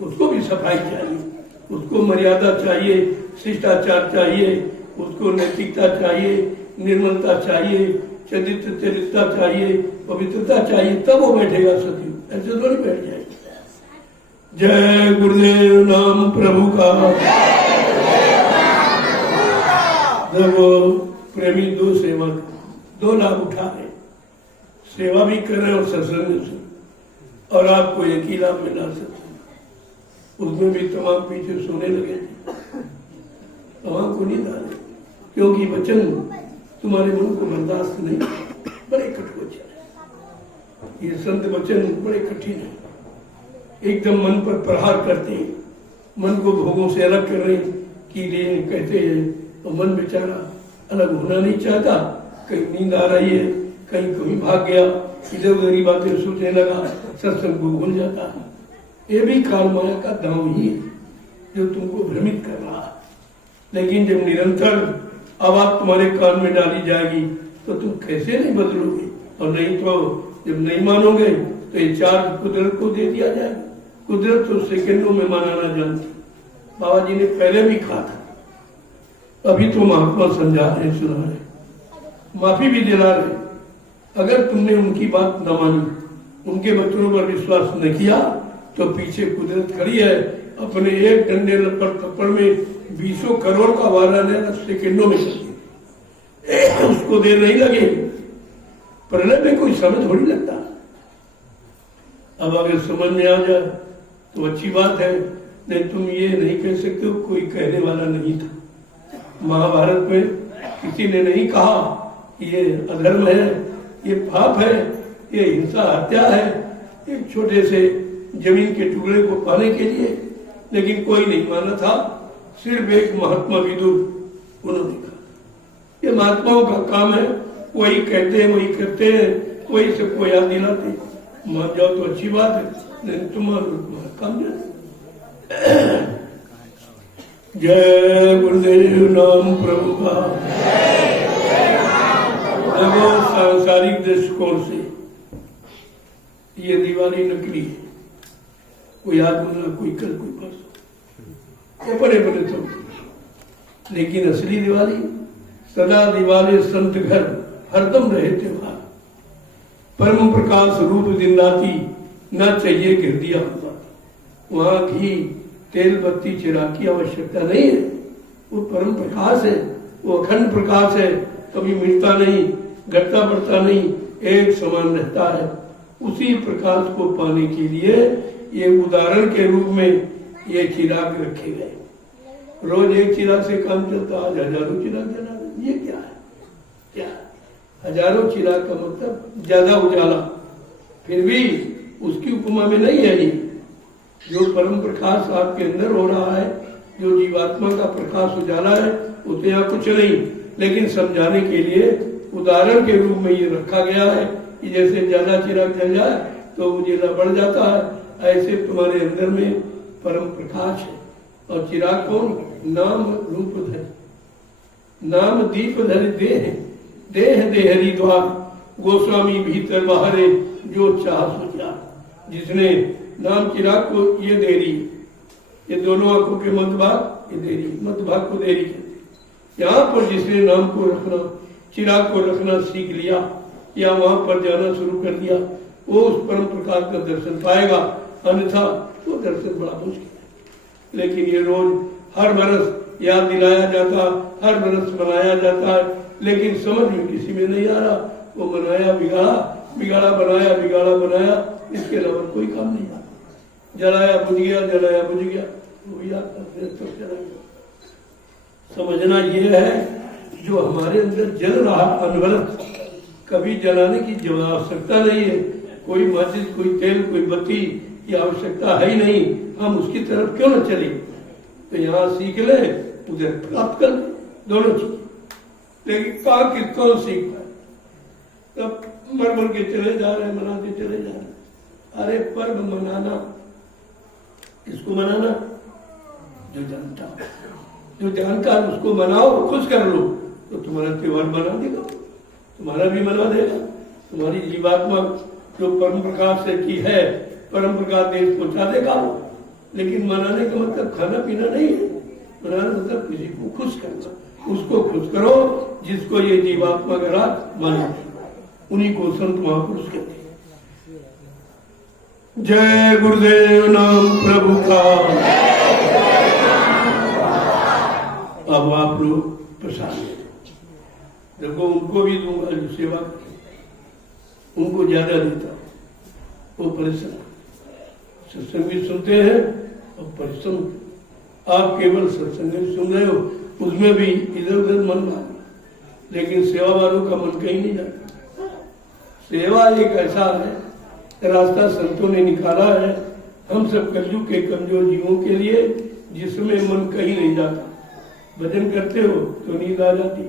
उसको भी सफाई चाहिए, उसको मर्यादा चाहिए, शिष्टाचार चाहिए, उसको नैतिकता चाहिए, निर्मलता चाहिए, चरित्रता चाहिए, पवित्रता चाहिए, तब वो बैठेगा सतयुग। ऐसे थोड़ी बैठ जाएगा। जय गुरुदेव नाम प्रभु का। जब प्रेमी दो सेवक दो लाभ उठा रहे, सेवा भी कर रहे और सत्संग से, और आपको एक ही लाभ मिला सकते, उसमें भी तमाम पीछे सोने लगे थे, तमाम को नींद आ रही, क्योंकि वचन तुम्हारे मन को बर्दाश्त नहीं, बड़े कठोर वचन है ये। संत वचन बड़े कठिन है, एकदम मन पर प्रहार करते हैं, मन को भोगों से अलग कर रहे कि लिए कहते हैं, और मन बेचारा अलग होना नहीं चाहता। कहीं नींद आ रही है, कहीं कहीं भाग गया, इधर उधर ही बातें सोचने लगा, सत्संग को भूल जाता है। ये भी काल माया का दांव ही है जो तुमको भ्रमित कर रहा है। लेकिन जब निरंतर आवाज तुम्हारे कान में डाली जाएगी तो तुम कैसे नहीं बदलोगे? और नहीं तो जब नहीं मानोगे तो ये चार्ज कुदरत को दे दिया जाएगा। कुदरत तो सेकंडों में मानाना जानती। बाबा जी ने पहले भी कहा था, अभी तो महात्मा समझा रहे, सुना रहे, माफी भी दिला रहे। अगर तुमने उनकी बात न मानी, उनके वचनों पर विश्वास न किया, तो पीछे कुदरत खड़ी है, अपने एक डंडे लपड़ थप्पड़ में 20 करोड़ का वाला ने सेकंडों में कर दिया। उसको देर नहीं लगे, प्रलय में कोई समय थोड़ी लगता। अब अगर समझ में आ जाए तो अच्छी बात है, नहीं तुम ये नहीं कह सकते हो कोई कहने वाला नहीं था। महाभारत में किसी ने नहीं कहा ये अधर्म है, ये पाप है, ये हिंसा हत्या है, एक छोटे से जमीन के टुकड़े को पाने के लिए, लेकिन कोई नहीं माना था। सिर्फ एक महात्मा विदुर, उन्होंने कहा ये महात्माओं का काम है, वही कहते हैं वही करते हैं, वही सबको याद दिलाते। मान जाओ तो अच्छी बात है, नहीं तुम्हारा काम नहीं। जय गुरुदेव नाम प्रभु का। देखो सांसारिक दृष्टिकोण से ये दिवाली नकली है, कोई आज बोला कोई कल कोई परसों, ये बड़े बड़े तो, लेकिन असली दिवाली सदा दिवाली संत घर हरदम रहे त्योहार। परम प्रकाश रूप दिन राती न चाहिए गिर दिया होता। वहां घी तेल बत्ती चिराग की आवश्यकता नहीं है, वो परम प्रकाश है, वो अखंड प्रकाश है, कभी मिटता नहीं, घटता बढ़ता नहीं, एक समान रहता है। उसी प्रकाश को पाने के लिए ये उदाहरण के रूप में ये चिराग रखे गए। रोज एक चिराग से काम चलता, आज हजारों चिराग जला रहे। ये क्या है? क्या हजारों चिराग का मतलब ज्यादा उजाला, फिर भी उसकी उपमा में नहीं है। ये जो परम प्रकाश आपके अंदर हो रहा है, जो जीवात्मा का प्रकाश उजाला है, उससे यहाँ कुछ नहीं, लेकिन समझाने के लिए उदाहरण के रूप में ये रखा गया है कि जैसे ज्यादा चिराग जल जाए तो उजेला बढ़ जाता है, ऐसे तुम्हारे अंदर में परम प्रकाश है। और चिराग कौन? नाम रूप धर, नाम दीप धर देह, देह देहरी द्वार, गोस्वामी भीतर बाहरे जो चाह सोचा। जिसने नाम चिराग को ये देरी, ये दोनों आंखों के मध्य भाग, ये देरी, मध्य भाग को देरी कहते। यहाँ पर जिसने नाम को रखना, चिराग को रखना सीख लिया या वहां पर जाना शुरू कर दिया, वो उस परम प्रकाश का दर्शन पाएगा, अन्यथा वो दर्शन बड़ा मुश्किल है। लेकिन ये रोज हर बरस याद दिलाया जाता, हर बरस मनाया जाता है, लेकिन समझ में किसी में नहीं आ रहा। वो बनाया बिगाड़ा, बिगाड़ा बनाया, बिगाड़ा बनाया, इसके अलावा कोई काम नहीं आता। जलाया बुझ गया, जलाया बुझ गया, वो याद फिर तो चला गया। समझना ये है जो हमारे अंदर जल रहा अनवरत, कभी जलाने की आवश्यकता नहीं है। कोई माचिस, कोई तेल, कोई बत्ती की आवश्यकता है ही नहीं। हम उसकी तरफ क्यों न चले? तो यहाँ सीख ले, उधर प्राप्त कर ले, दोनों चीज। लेकिन कहा कि कौन सीख पाए? तब मर मर के चले जा रहे, मनाते चले जा रहे। अरे पर्व मनाना, इसको मनाना जो जानता हो, जो जानता है उसको मनाओ, खुश कर लो, तो तुम्हारा त्योहार मना देगा, तुम्हारा भी मना देगा। तुम्हारी जीवात्मा जो परम प्रकाश से की है, परम प्रकाश देश पहुंचा देगा वो। लेकिन मनाने का मतलब खाना पीना नहीं है, मनाना मतलब किसी को खुश करना। उसको खुश करो जिसको ये जीवात्मा का रात माना, उन्हीं को संत महापुरुष कहते हैं। जय गुरुदेव नाम प्रभु का। अब आप लोग प्रसाद देखो, उनको भी दूंगा जो सेवा करें, उनको ज्यादा देता, वो परिश्रम। सत्संग भी सुनते हैं और परिश्रम। आप केवल सत्संग सुन रहे हो, उसमें भी इधर उधर मन भाग, लेकिन सेवा वालों का मन कहीं नहीं जाता। सेवा एक ऐसा है रास्ता संतों ने निकाला है हम सब कलयुग के कमजोर जीवों के लिए, जिसमें मन कहीं नहीं जाता। भजन करते हो तो नींद आ जाती,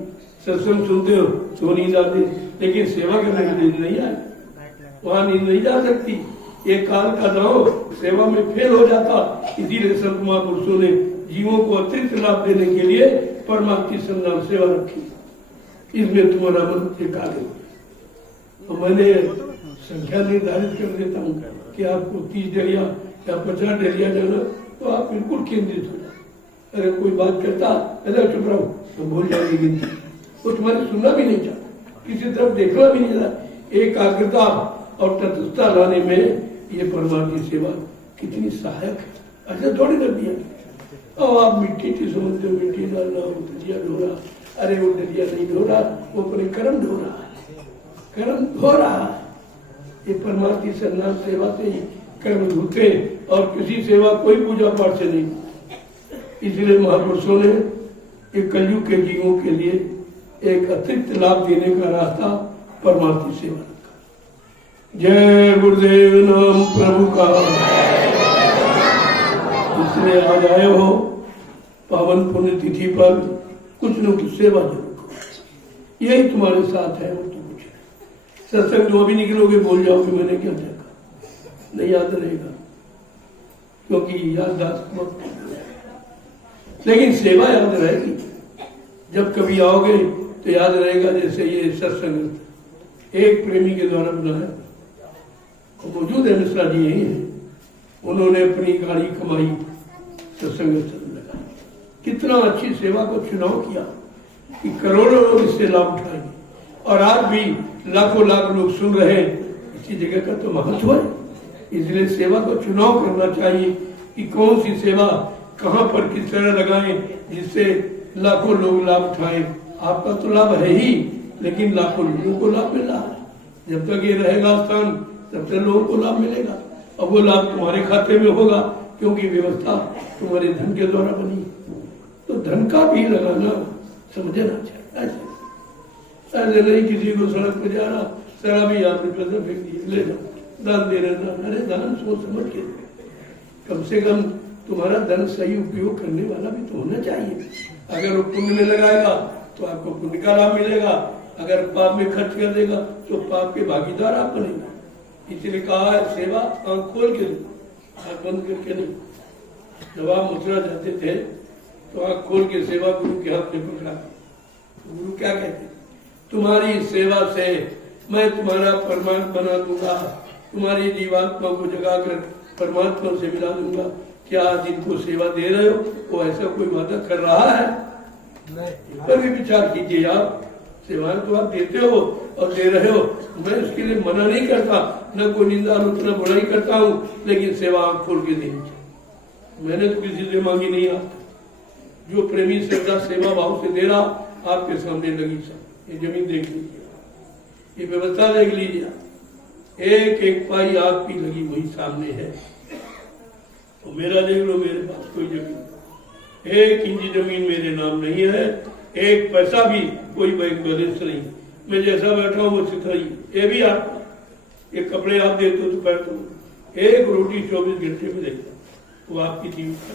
सत्संग सुनते हो तो नींद आती, लेकिन सेवा करने में नींद नहीं आती, वहां नींद नहीं जा सकती। एक काल का दांव सेवा में फेल हो जाता। इसीलिए संत महापुरुषों ने जीवों को अतिरिक्त लाभ देने के लिए परमात्मा की संधान सेवा रखी। इसमें तुम्हारा मन एकाग्र। तो मैंने संख्या निर्धारित कर देता हूँ कि आपको 30 डेलिया या 50 डेलिया जाना, तो आप बिल्कुल केंद्रित हो जाए। अगर कोई बात करता अरे चुप रहो तो भूल जाएगी गिनती, वो तुम्हारी सुनना भी नहीं चाहता, किसी तरफ देखना भी नहीं चाहता। एकाग्रता और तटस्थता लाने में ये परमात्मा की सेवा कितनी सहायक है। ऐसा थोड़ी कर दिया और आप मिट्टी की समझते हो, मिट्टी डालना, दलिया ढो रहा, अरे वो दलिया नहीं ढो रहा, वो अपने कर्म ढो रहा है। कर्म धो रहा है। ये परमार्थी संन्यास सेवा से ही कर्म धोते और किसी सेवा कोई पूजा पाठ से नहीं। इसलिए महापुरुषों ने ये कलयुग के जीवों के लिए एक अतिरिक्त लाभ देने का रास्ता परमार्थी सेवा रखा। जय गुरुदेव नाम प्रभु का। इसलिए आज आए हो पावन पुण्य तिथि पर कुछ न कुछ सेवा जरूर करो। यही तुम्हारे साथ है और तो कुछ है। सत्संग जो भी निकलोगे बोल जाओगे मैंने क्या देखा, नहीं याद रहेगा क्योंकि याददाश्त बहुत कम है। लेकिन सेवा याद रहेगी। जब कभी आओगे तो याद रहेगा। जैसे ये सत्संग एक प्रेमी के द्वारा बनाया, मौजूद है मिश्रा जी यही है। उन्होंने अपनी गाड़ी कमाई सत्संग स्थल लगा। कितना अच्छी सेवा को चुनाव किया कि करोड़ों लोग इससे लाभ उठाएंगे। और आज भी लाखों लाख लोग सुन रहे हैं। इसी जगह का तो महत्व है। इसलिए सेवा को चुनाव करना चाहिए कि कौन सी सेवा कहां पर किस तरह लगाएं जिससे लाखों लोग लाभ उठाएं। आपका तो लाभ है ही, लेकिन लाखों लोगों को लाभ मिल रहा है। जब तक ये रहेगा स्थान तब तक लोगों को लाभ मिलेगा। और वो लाभ तुम्हारे खाते में होगा क्योंकि व्यवस्था तुम्हारे धन के द्वारा बनी। तो धन का भी लगाना समझना चाहिए। ऐसे नहीं किसी को सड़क पर जा रहा शराबी आपने पैसा फेंक दिए, ले जाओ दान दे रहे दान। अरे दान सोच समझ के, कम से कम तुम्हारा धन सही उपयोग करने वाला भी तो होना चाहिए। अगर वो पुण्य में लगाएगा तो आपको पुण्य का लाभ मिलेगा। अगर पाप में खर्च कर देगा तो पाप के भागीदार आप बनेंगे। इसलिए कहा है सेवा आंख खोल के, आंख बंद करके नहीं। जब आप मथुरा जाते थे तो आंख खोल के सेवा गुरु के हाथ में पकड़ा। तो गुरु क्या कहते, तुम्हारी सेवा से मैं तुम्हारा परमात्मा बना दूंगा, तुम्हारी जीवात्मा को जगाकर परमात्मा से मिला दूंगा। क्या जिनको सेवा दे रहे हो वो ऐसा कोई वादा कर रहा है? इस पर भी विचार कीजिए। आप सेवाएं तो आप देते हो और दे रहे हो, मैं उसके लिए मना नहीं करता, न कोई निंदा आलोचना बुराई करता हूँ, लेकिन सेवा आंख खोल के देनी चाहिए। मैंने तो किसी से मांगी नहीं। आप जो प्रेमी श्रद्धा सेवा भाव से दे रहा आपके सामने लगी सब। ये जमीन देख लीजिए, ये व्यवस्था देख लीजिए, एक एक पाई आपकी लगी वही सामने है। तो मेरा देख लो, मेरे पास कोई जमीन, एक इंच जमीन मेरे नाम नहीं है, एक पैसा भी कोई बैंक बैलेंस नहीं। मैं जैसा बैठा हूँ वो सिथा ही। ये भी आपका, ये कपड़े आप देते हो तो पहनता हूँ, एक रोटी 24 घंटे में देता हूँ, वो आपकी जीविका,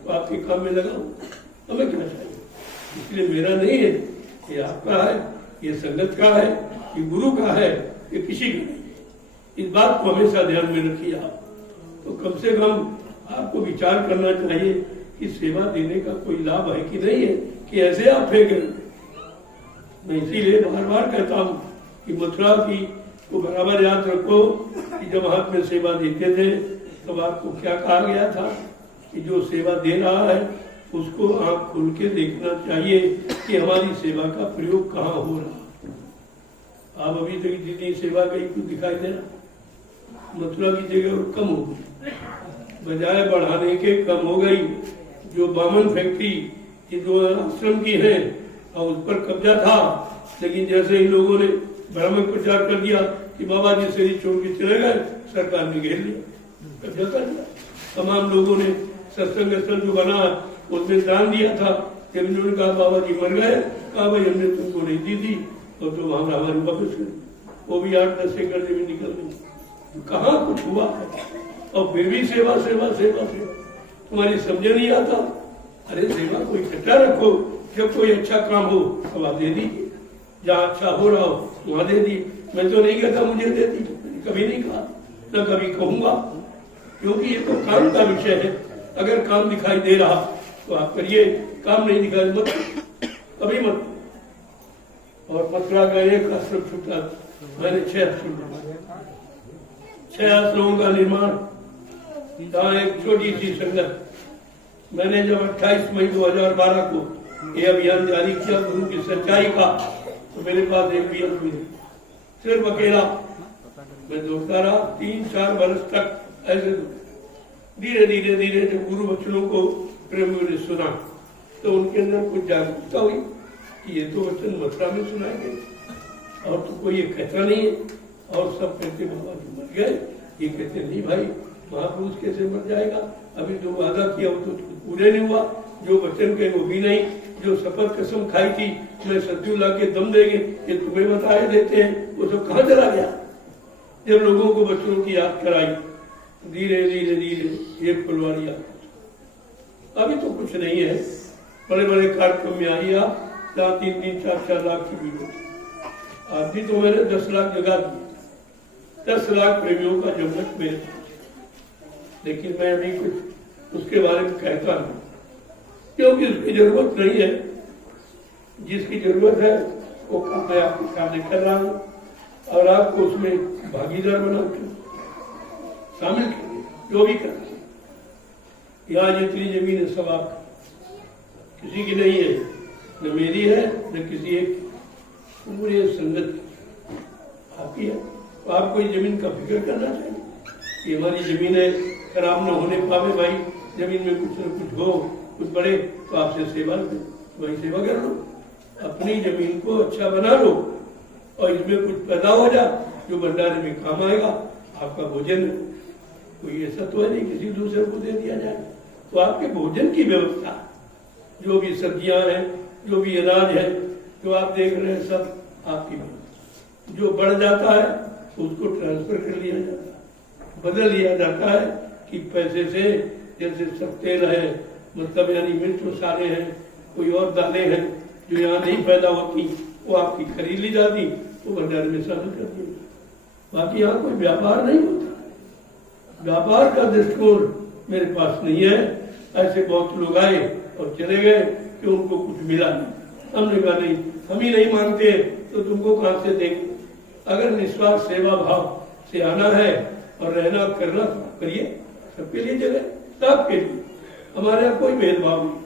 वो आपके काम में लगा हूँ। हमें क्या चाहिए? इसलिए मेरा नहीं है, ये आपका है, ये संगत का है, ये गुरु का है, ये किसी का नहीं। इस बात को हमेशा ध्यान में रखिए आप। तो कम से कम आपको विचार करना चाहिए कि सेवा देने का कोई लाभ है कि नहीं है, कि ऐसे आप फेंक। मैं इसीलिए बार बार कहता हूँ कि मथुरा की को बराबर याद रखो कि जब हाथ में सेवा देते थे तब आपको क्या कहा गया था कि जो सेवा दे रहा है उसको आंख खोल के देखना चाहिए कि हमारी सेवा का प्रयोग कहाँ हो रहा। आप अभी तक जितनी सेवा गई कुछ दिखाई दे रहा, मथुरा की जगह और कम हो गई, बजाय बढ़ाने के कम हो गई। जो बामन फैक्ट्री जो आश्रम की है और उस पर कब्जा था, लेकिन जैसे ही लोगों ने भ्रामक प्रचार कर दिया कि बाबा जी से ही छोड़ के चले गए, सरकार ने घेर लिया, कब्जा कर दिया। तमाम लोगों ने सत्संग स्थल जो बना उसमें दान दिया था। जब इन्होंने कहा बाबा जी मर गए, कहा भाई हमने तुमको नहीं दी थी और तो वहां हमारी वापस करी, वो भी 8-10 एकड़ जमीन निकल गई। कहाँ कुछ हुआ और फिर भी सेवा सेवा सेवा सेवा तुम्हारी समझ नहीं आता। अरे सेवा को इकट्ठा रखो, जब कोई अच्छा काम हो तो आप दे दीजिए, जहाँ अच्छा हो रहा हो वहां दे दीजिए। मैं तो नहीं कहता मुझे दे दीजिए, मैंने कभी नहीं कहा, न कभी कहूंगा, क्योंकि ये तो काम का विषय है। अगर काम दिखाई दे रहा तो आप करिए, काम नहीं दिखाई मत, कभी मत। और मथुरा का एक आश्रम छूटा, मैंने 6 आश्रमों का निर्माण, जहाँ एक छोटी सी संगत। मैंने जब 28 मई 2012 को ये अभियान जारी किया गुरु की सच्चाई का, तो मेरे पास एक भी आदमी नहीं, सिर्फ अकेला मैं दौड़ता रहा 3-4 वर्ष तक। ऐसे धीरे धीरे धीरे जब गुरु वचनों को प्रेमियों ने सुना तो उनके अंदर कुछ जागरूकता हुई कि ये तो वचन मथुरा में सुनाए गए, और तो कोई ये कहता नहीं है। और सब कहते बाबा जी मर गए, ये कहते नहीं भाई महापुरुष कैसे मर जाएगा, अभी जो वादा किया वो तो पूरे नहीं हुआ, जो वचन कहे वो भी नहीं, जो शपथ कसम खाई थी मैं सत्य ला के दम देंगे ये तुम्हें बताए देते हैं, वो सब कहाँ चला गया। जब लोगों को बच्चों की याद कराई धीरे धीरे धीरे ये फुलवारी याद, अभी तो कुछ नहीं है। बड़े बड़े कार्यक्रम में आई आप 3-3, 4-4 लाख की भीड़ होती, आज भी तो मैंने 10 लाख जगा दिए, 10 लाख प्रेमियों का जमघट मेरे, लेकिन मैं अभी कुछ उसके बारे में कहता नहीं क्योंकि उसकी जरूरत नहीं है। जिसकी जरूरत है वो काम मैं आपके सामने कर रहा हूँ और आपको उसमें भागीदार बना के शामिल करिए, जो भी करना है। यहाँ जितनी जमीन है सब आप किसी की नहीं है, न मेरी है न किसी एक, पूरे संगत आपकी है। तो आपको ये जमीन का फिक्र करना चाहिए, ये हमारी जमीन है, खराब न होने पावे भाई, जमीन में कुछ न कुछ हो, कुछ बढ़े तो आपसे सेवा वही सेवा कर लो, अपनी जमीन को अच्छा बना लो और इसमें कुछ पैदा हो जा जो भंडारे में काम आएगा, आपका भोजन कोई ऐसा तो है नहीं किसी दूसरे को दे दिया जाए। तो आपके भोजन की व्यवस्था, जो भी सब्जियां हैं, जो भी अनाज है, जो आप देख रहे हैं सब आपकी, जो बढ़ जाता है उसको ट्रांसफर कर लिया जाता है, बदल लिया जाता है कि पैसे से, जैसे सब तेल है मतलब यानी मिर्च मसाले हैं, कोई और दालें हैं जो यहाँ नहीं पैदा होती वो आपकी खरीद ली जाती तो भंडारे में शामिल कर दी। बाकी यहाँ कोई व्यापार नहीं होता, व्यापार का दृष्टिकोण मेरे पास नहीं है। ऐसे बहुत लोग आए और चले गए कि उनको कुछ मिला नहीं, हमने कहा नहीं हम ही नहीं मानते तो तुमको कहां से देंगे। अगर निस्वार्थ सेवा भाव से आना है और रहना करना करिए, सबके लिए जगह, सबके लिए, हमारे यहाँ कोई भेदभाव नहीं,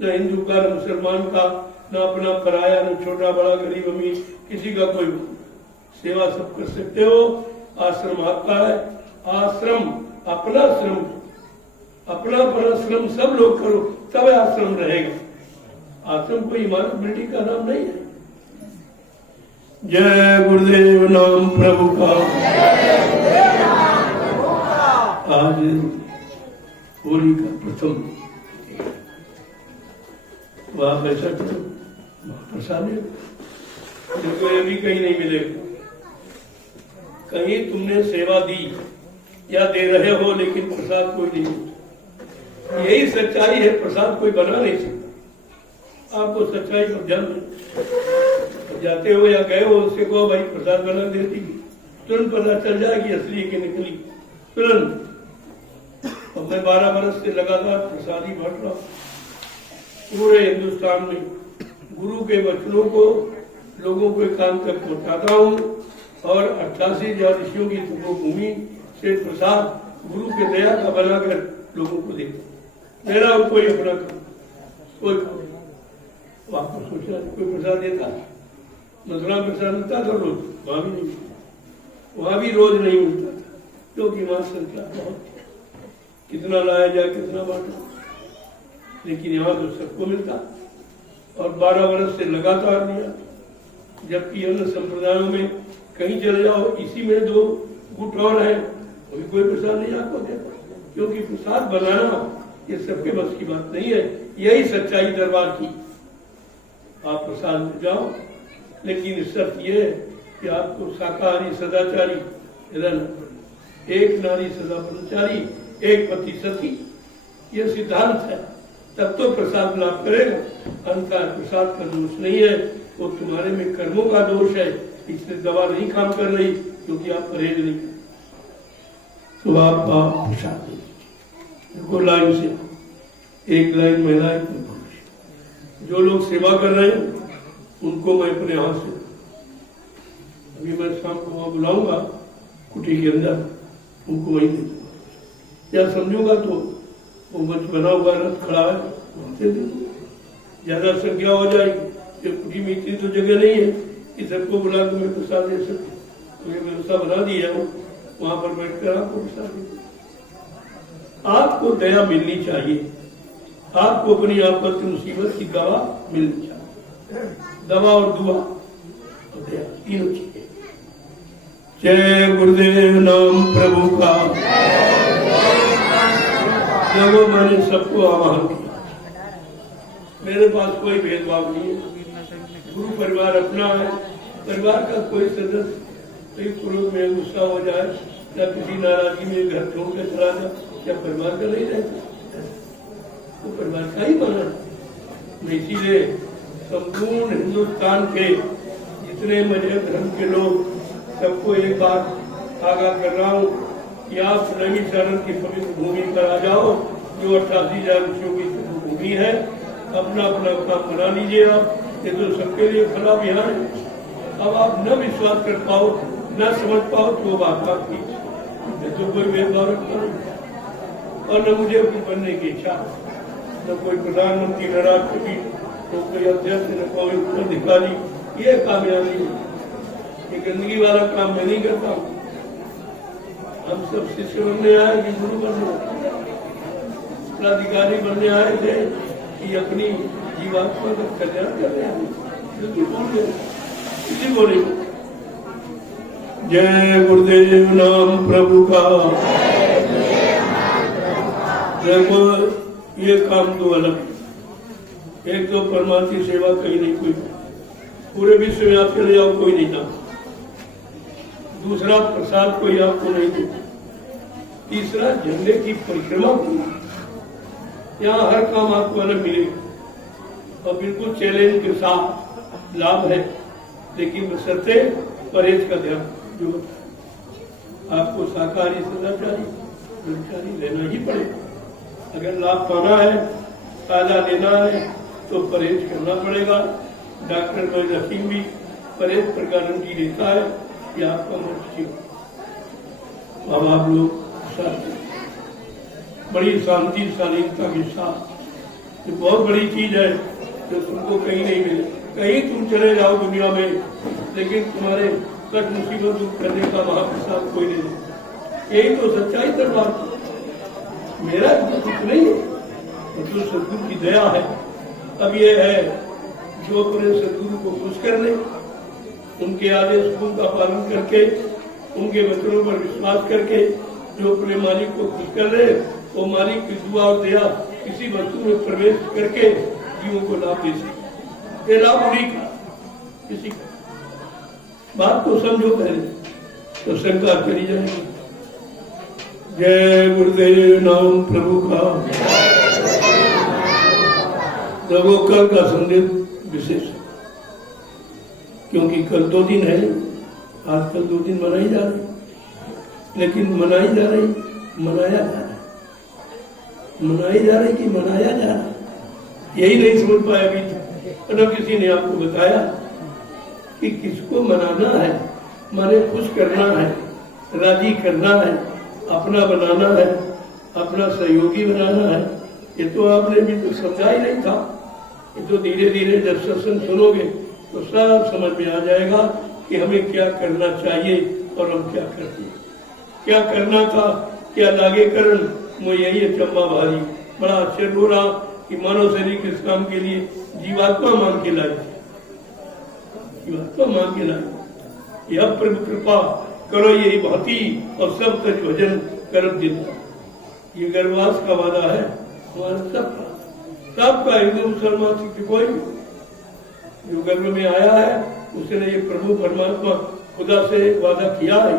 न हिंदू का न मुसलमान का, न अपना पराया, न छोटा बड़ा गरीब अमीर, किसी का कोई सेवा सब कर सकते हो। आश्रम आपका है, आश्रम अपना श्रम, अपना परिश्रम सब लोग करो तब आश्रम रहेगा। आश्रम कोई इमारत बिल्डिंग का नाम नहीं है। जय गुरुदेव नाम प्रभु का। आज होली का प्रथम तो आप ऐसा करो, प्रसाद देखो ये भी कहीं नहीं मिलेगा। कहीं तुमने सेवा दी या दे रहे हो लेकिन प्रसाद कोई नहीं होता, यही सच्चाई है, प्रसाद कोई बना नहीं सकता। आपको सच्चाई पर ध्यान जाते हो या गए हो उससे कहो भाई प्रसाद बना देती, तुरंत पता चल जाएगी असली की निकली तुरंत। और मैं 12 वर्ष से लगातार प्रसाद ही बांट रहा हूँ पूरे हिंदुस्तान में। गुरु के वचनों को लोगों के कान तक पहुंचाता हूँ और 88,000 ऋषियों की तपोभूमि से प्रसाद गुरु के दया का बनाकर लोगों को देता। मेरा कोई अपना कोई आपको सोचा कोई प्रसाद देता, मथुरा प्रसाद मिलता था रोज, वहां भी नहीं मिलता, वहां भी रोज नहीं मिलता था क्योंकि वहां संख्या बहुत, कितना लाया जाए कितना बांटा, लेकिन यहाँ तो सबको मिलता। और 12 वर्ष से लगातार दिया, जबकि अन्य संप्रदायों में कहीं चले जाओ इसी में 2 गुट और है, अभी कोई प्रसाद नहीं आपको देता, क्योंकि प्रसाद बनाना ये सबके बस की बात नहीं है। यही सच्चाई दरबार की, आप प्रसाद में जाओ लेकिन शर्त यह है कि आपको शाकाहारी सदाचारी रहना, एक नारी सदा ब्रह्मचारी, एक पति सती, ये सिद्धांत है, तब तो प्रसाद लाभ करेगा। अन्यथा प्रसाद का दोष नहीं है, वो तुम्हारे में कर्मों का दोष है, इससे दवा नहीं काम कर रही क्योंकि आप परहेज नहीं कर। तो आप प्रसाद देखो लाइन से, एक लाइन महिला एक पुरुष, जो लोग सेवा कर रहे हैं उनको मैं अपने हाथ से, अभी मैं शाम को वहां बुलाऊंगा कुटी के अंदर, उनको वहीं दे दूंगा, या समझूंगा तो वो मंच बना हुआ रथ खड़ा है वहां से दे दूंगा। ज्यादा संख्या हो जाएगी, कुटी में इतनी तो जगह नहीं है कि सबको बुला के मैं प्रसाद दे सकूं, तो ये व्यवस्था बना दी है, वहां पर बैठकर आपको प्रसाद दे। आपको दया मिलनी चाहिए, आपको अपनी आपत्ति मुसीबत की दवा मिलनी चाहिए, दवा और दुआ और दया, तीनों चीजें। जय गुरुदेव नाम प्रभु का। देखो मैंने सबको आह्वान किया, मेरे पास कोई भेदभाव नहीं है। गुरु परिवार अपना है, परिवार का कोई सदस्य कोई क्रोध में गुस्सा हो जाए या किसी नाराजगी में घर छोड़ के चला जाए, क्या परिवार का नहीं रहता? वो परिवार का ही बना। मैं इसीलिए संपूर्ण हिंदुस्तान के जितने मजहब धर्म के लोग सबको एक बात आगाह कर रहा हूँ कि आप नवी शरण की पवित्र भूमि पर आ जाओ, जो 88,000 ऋषियों की भूमि है। अपना अपना काम बना लीजिए। आप ये तो सबके लिए खुला अभियान है। अब आप न विश्वास कर पाओ, न समझ पाओ तो बात आपकी, तो कोई भेदभाव रखता नहीं। और न मुझे कुछ बनने की इच्छा, न कोई प्रधानमंत्री, न राष्ट्रपति, न कोई अध्यक्ष, न कोई उत्तराधिकारी। ये कामयाबी, ये गंदगी वाला काम मैं नहीं करता हूँ। हम सब शिष्य बनने आए कि गुरु बनने, उत्तराधिकारी बनने आए थे कि अपनी जीवात्मा का कल्याण कर रहे हैं। इसी बोले जय गुरुदेव नाम प्रभु का। देखो ये काम तो अलग है। एक तो परमात्मा की सेवा कहीं नहीं, कोई पूरे विश्व में आप चले जाओ कोई नहीं था। दूसरा प्रसाद कोई आपको नहीं दे। तीसरा झंडे की परिक्रमा की, यहाँ हर काम आपको अलग मिलेगा और बिल्कुल चैलेंज के साथ लाभ है, लेकिन बशर्ते परहेज का ध्यान जो आपको शाकाहारी सदाचारी ब्रह्मचारी लेना ही पड़ेगा। अगर लाभ पाना है, फायदा लेना है तो परहेज करना पड़ेगा। डॉक्टर महेंद्र सिंह भी परहेज पर गारंटी देता है कि आपका मृत्यु। अब आप लोग बड़ी शांति शालीनता के साथ, ये बहुत बड़ी चीज है जो तुमको कहीं नहीं मिले। कहीं तुम चले जाओ दुनिया में, लेकिन तुम्हारे कष्ट मुसीबत दूर करने का महाप्रसाद कोई नहीं है। यही तो सच्चाई दरबार मेरा कुछ नहीं है, तो सदगुरु की दया है। अब ये है जो अपने सदगुरु को खुश कर ले, उनके आदेश का पालन करके, उनके वचनों पर विश्वास करके जो अपने मालिक को खुश कर ले, वो मालिक की दुआ और दया किसी वस्तु में प्रवेश करके जीवों को लाभ दे सके। ये लाभ उन्हीं का, किसी का। बात को समझो पहले, तो शंका करी जाएगी। जय गुरुदेव नाम प्रभु का। देखो कल का संदेश विशेष है, क्योंकि कल 2 दिन है। आजकल 2 दिन मनाई जा रही, लेकिन मनाई जा रही, मनाया जा रहा है, मनाई जा रही कि मनाया जा रहा है, यही नहीं समझ पाया अभी तक। न किसी ने आपको बताया कि किसको मनाना है, माने खुश करना है, राजी करना है, अपना बनाना है, अपना सहयोगी बनाना है। ये तो आपने भी तो समझा ही नहीं था। ये तो धीरे धीरे जब सत्संग सुनोगे तो सब समझ में आ जाएगा कि हमें क्या करना चाहिए और हम क्या करते हैं। क्या करना था, क्या लागे करण, वो यही है चंबा भारी। बड़ा आश्चर्य हो रहा कि मानव शरीर किस काम के लिए जीवात्मा मांग के लाई, जीवात्मा मांग के लाई। यह प्रभु कृपा करो यही भांति और सब तज भजन कर देता। ये गर्भवास का वादा है हमारा सबका। हिंदू मुसलमान सिख कोई जो गर्भ में आया है उसने ये प्रभु परमात्मा खुदा से वादा किया है।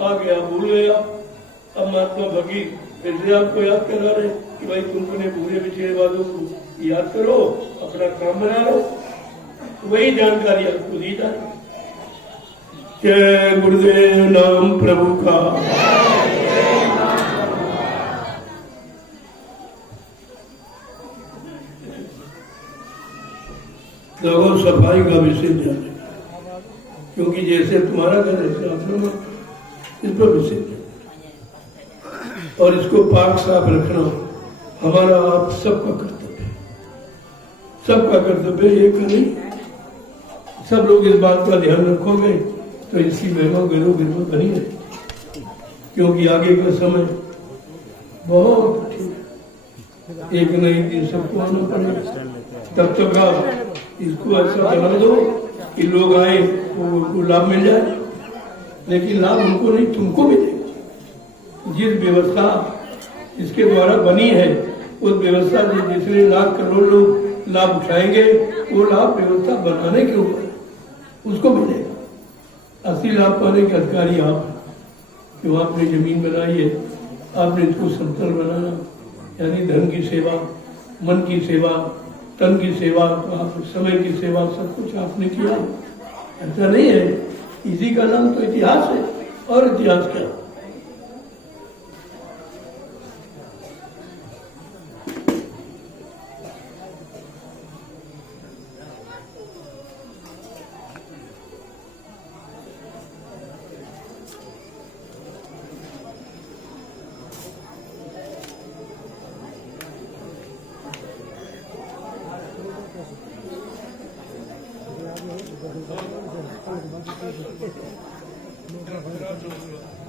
आ गया, भूल गया, अब महात्मा भगी फिर से आपको याद करा रहे कि भाई तुम अपने भूले पिछले वादों को याद करो, अपना काम बना लो। वही जानकारी आपको दी जाए। जय गुरुदेव नाम प्रभु का। देखो सफाई का विषय जाने, क्योंकि जैसे तुम्हारा घर ऐसे अपना इस पर विषय, और इसको पाक साफ रखना हमारा आप सबका कर्तव्य है। सबका कर्तव्य एक नहीं। सब लोग इस बात का ध्यान रखोगे तो इसकी महिमा गिरो गिरो बनी है, क्योंकि आगे का समय बहुत कठिन है। एक न एक दिन सबको आना पड़ेगा। तब तक आप इसको ऐसा बना दो कि लोग आए तो उनको लाभ मिल जाए, लेकिन लाभ उनको नहीं तुमको मिलेगा। जिस व्यवस्था इसके द्वारा बनी है उस व्यवस्था से जितने लाख करोड़ लोग लाभ उठाएंगे वो लाभ व्यवस्था बनाने के ऊपर उसको मिलेगा। असली लाभ पाने के अधिकारी आप हैं, जो आपने जमीन बनाई है, आपने इसको समतल बनाना, यानी धन की सेवा, मन की सेवा, तन की सेवा, समय की सेवा, सब कुछ आपने किया। ऐसा नहीं है, इसी का नाम तो इतिहास है। और इतिहास क्या? Gracias.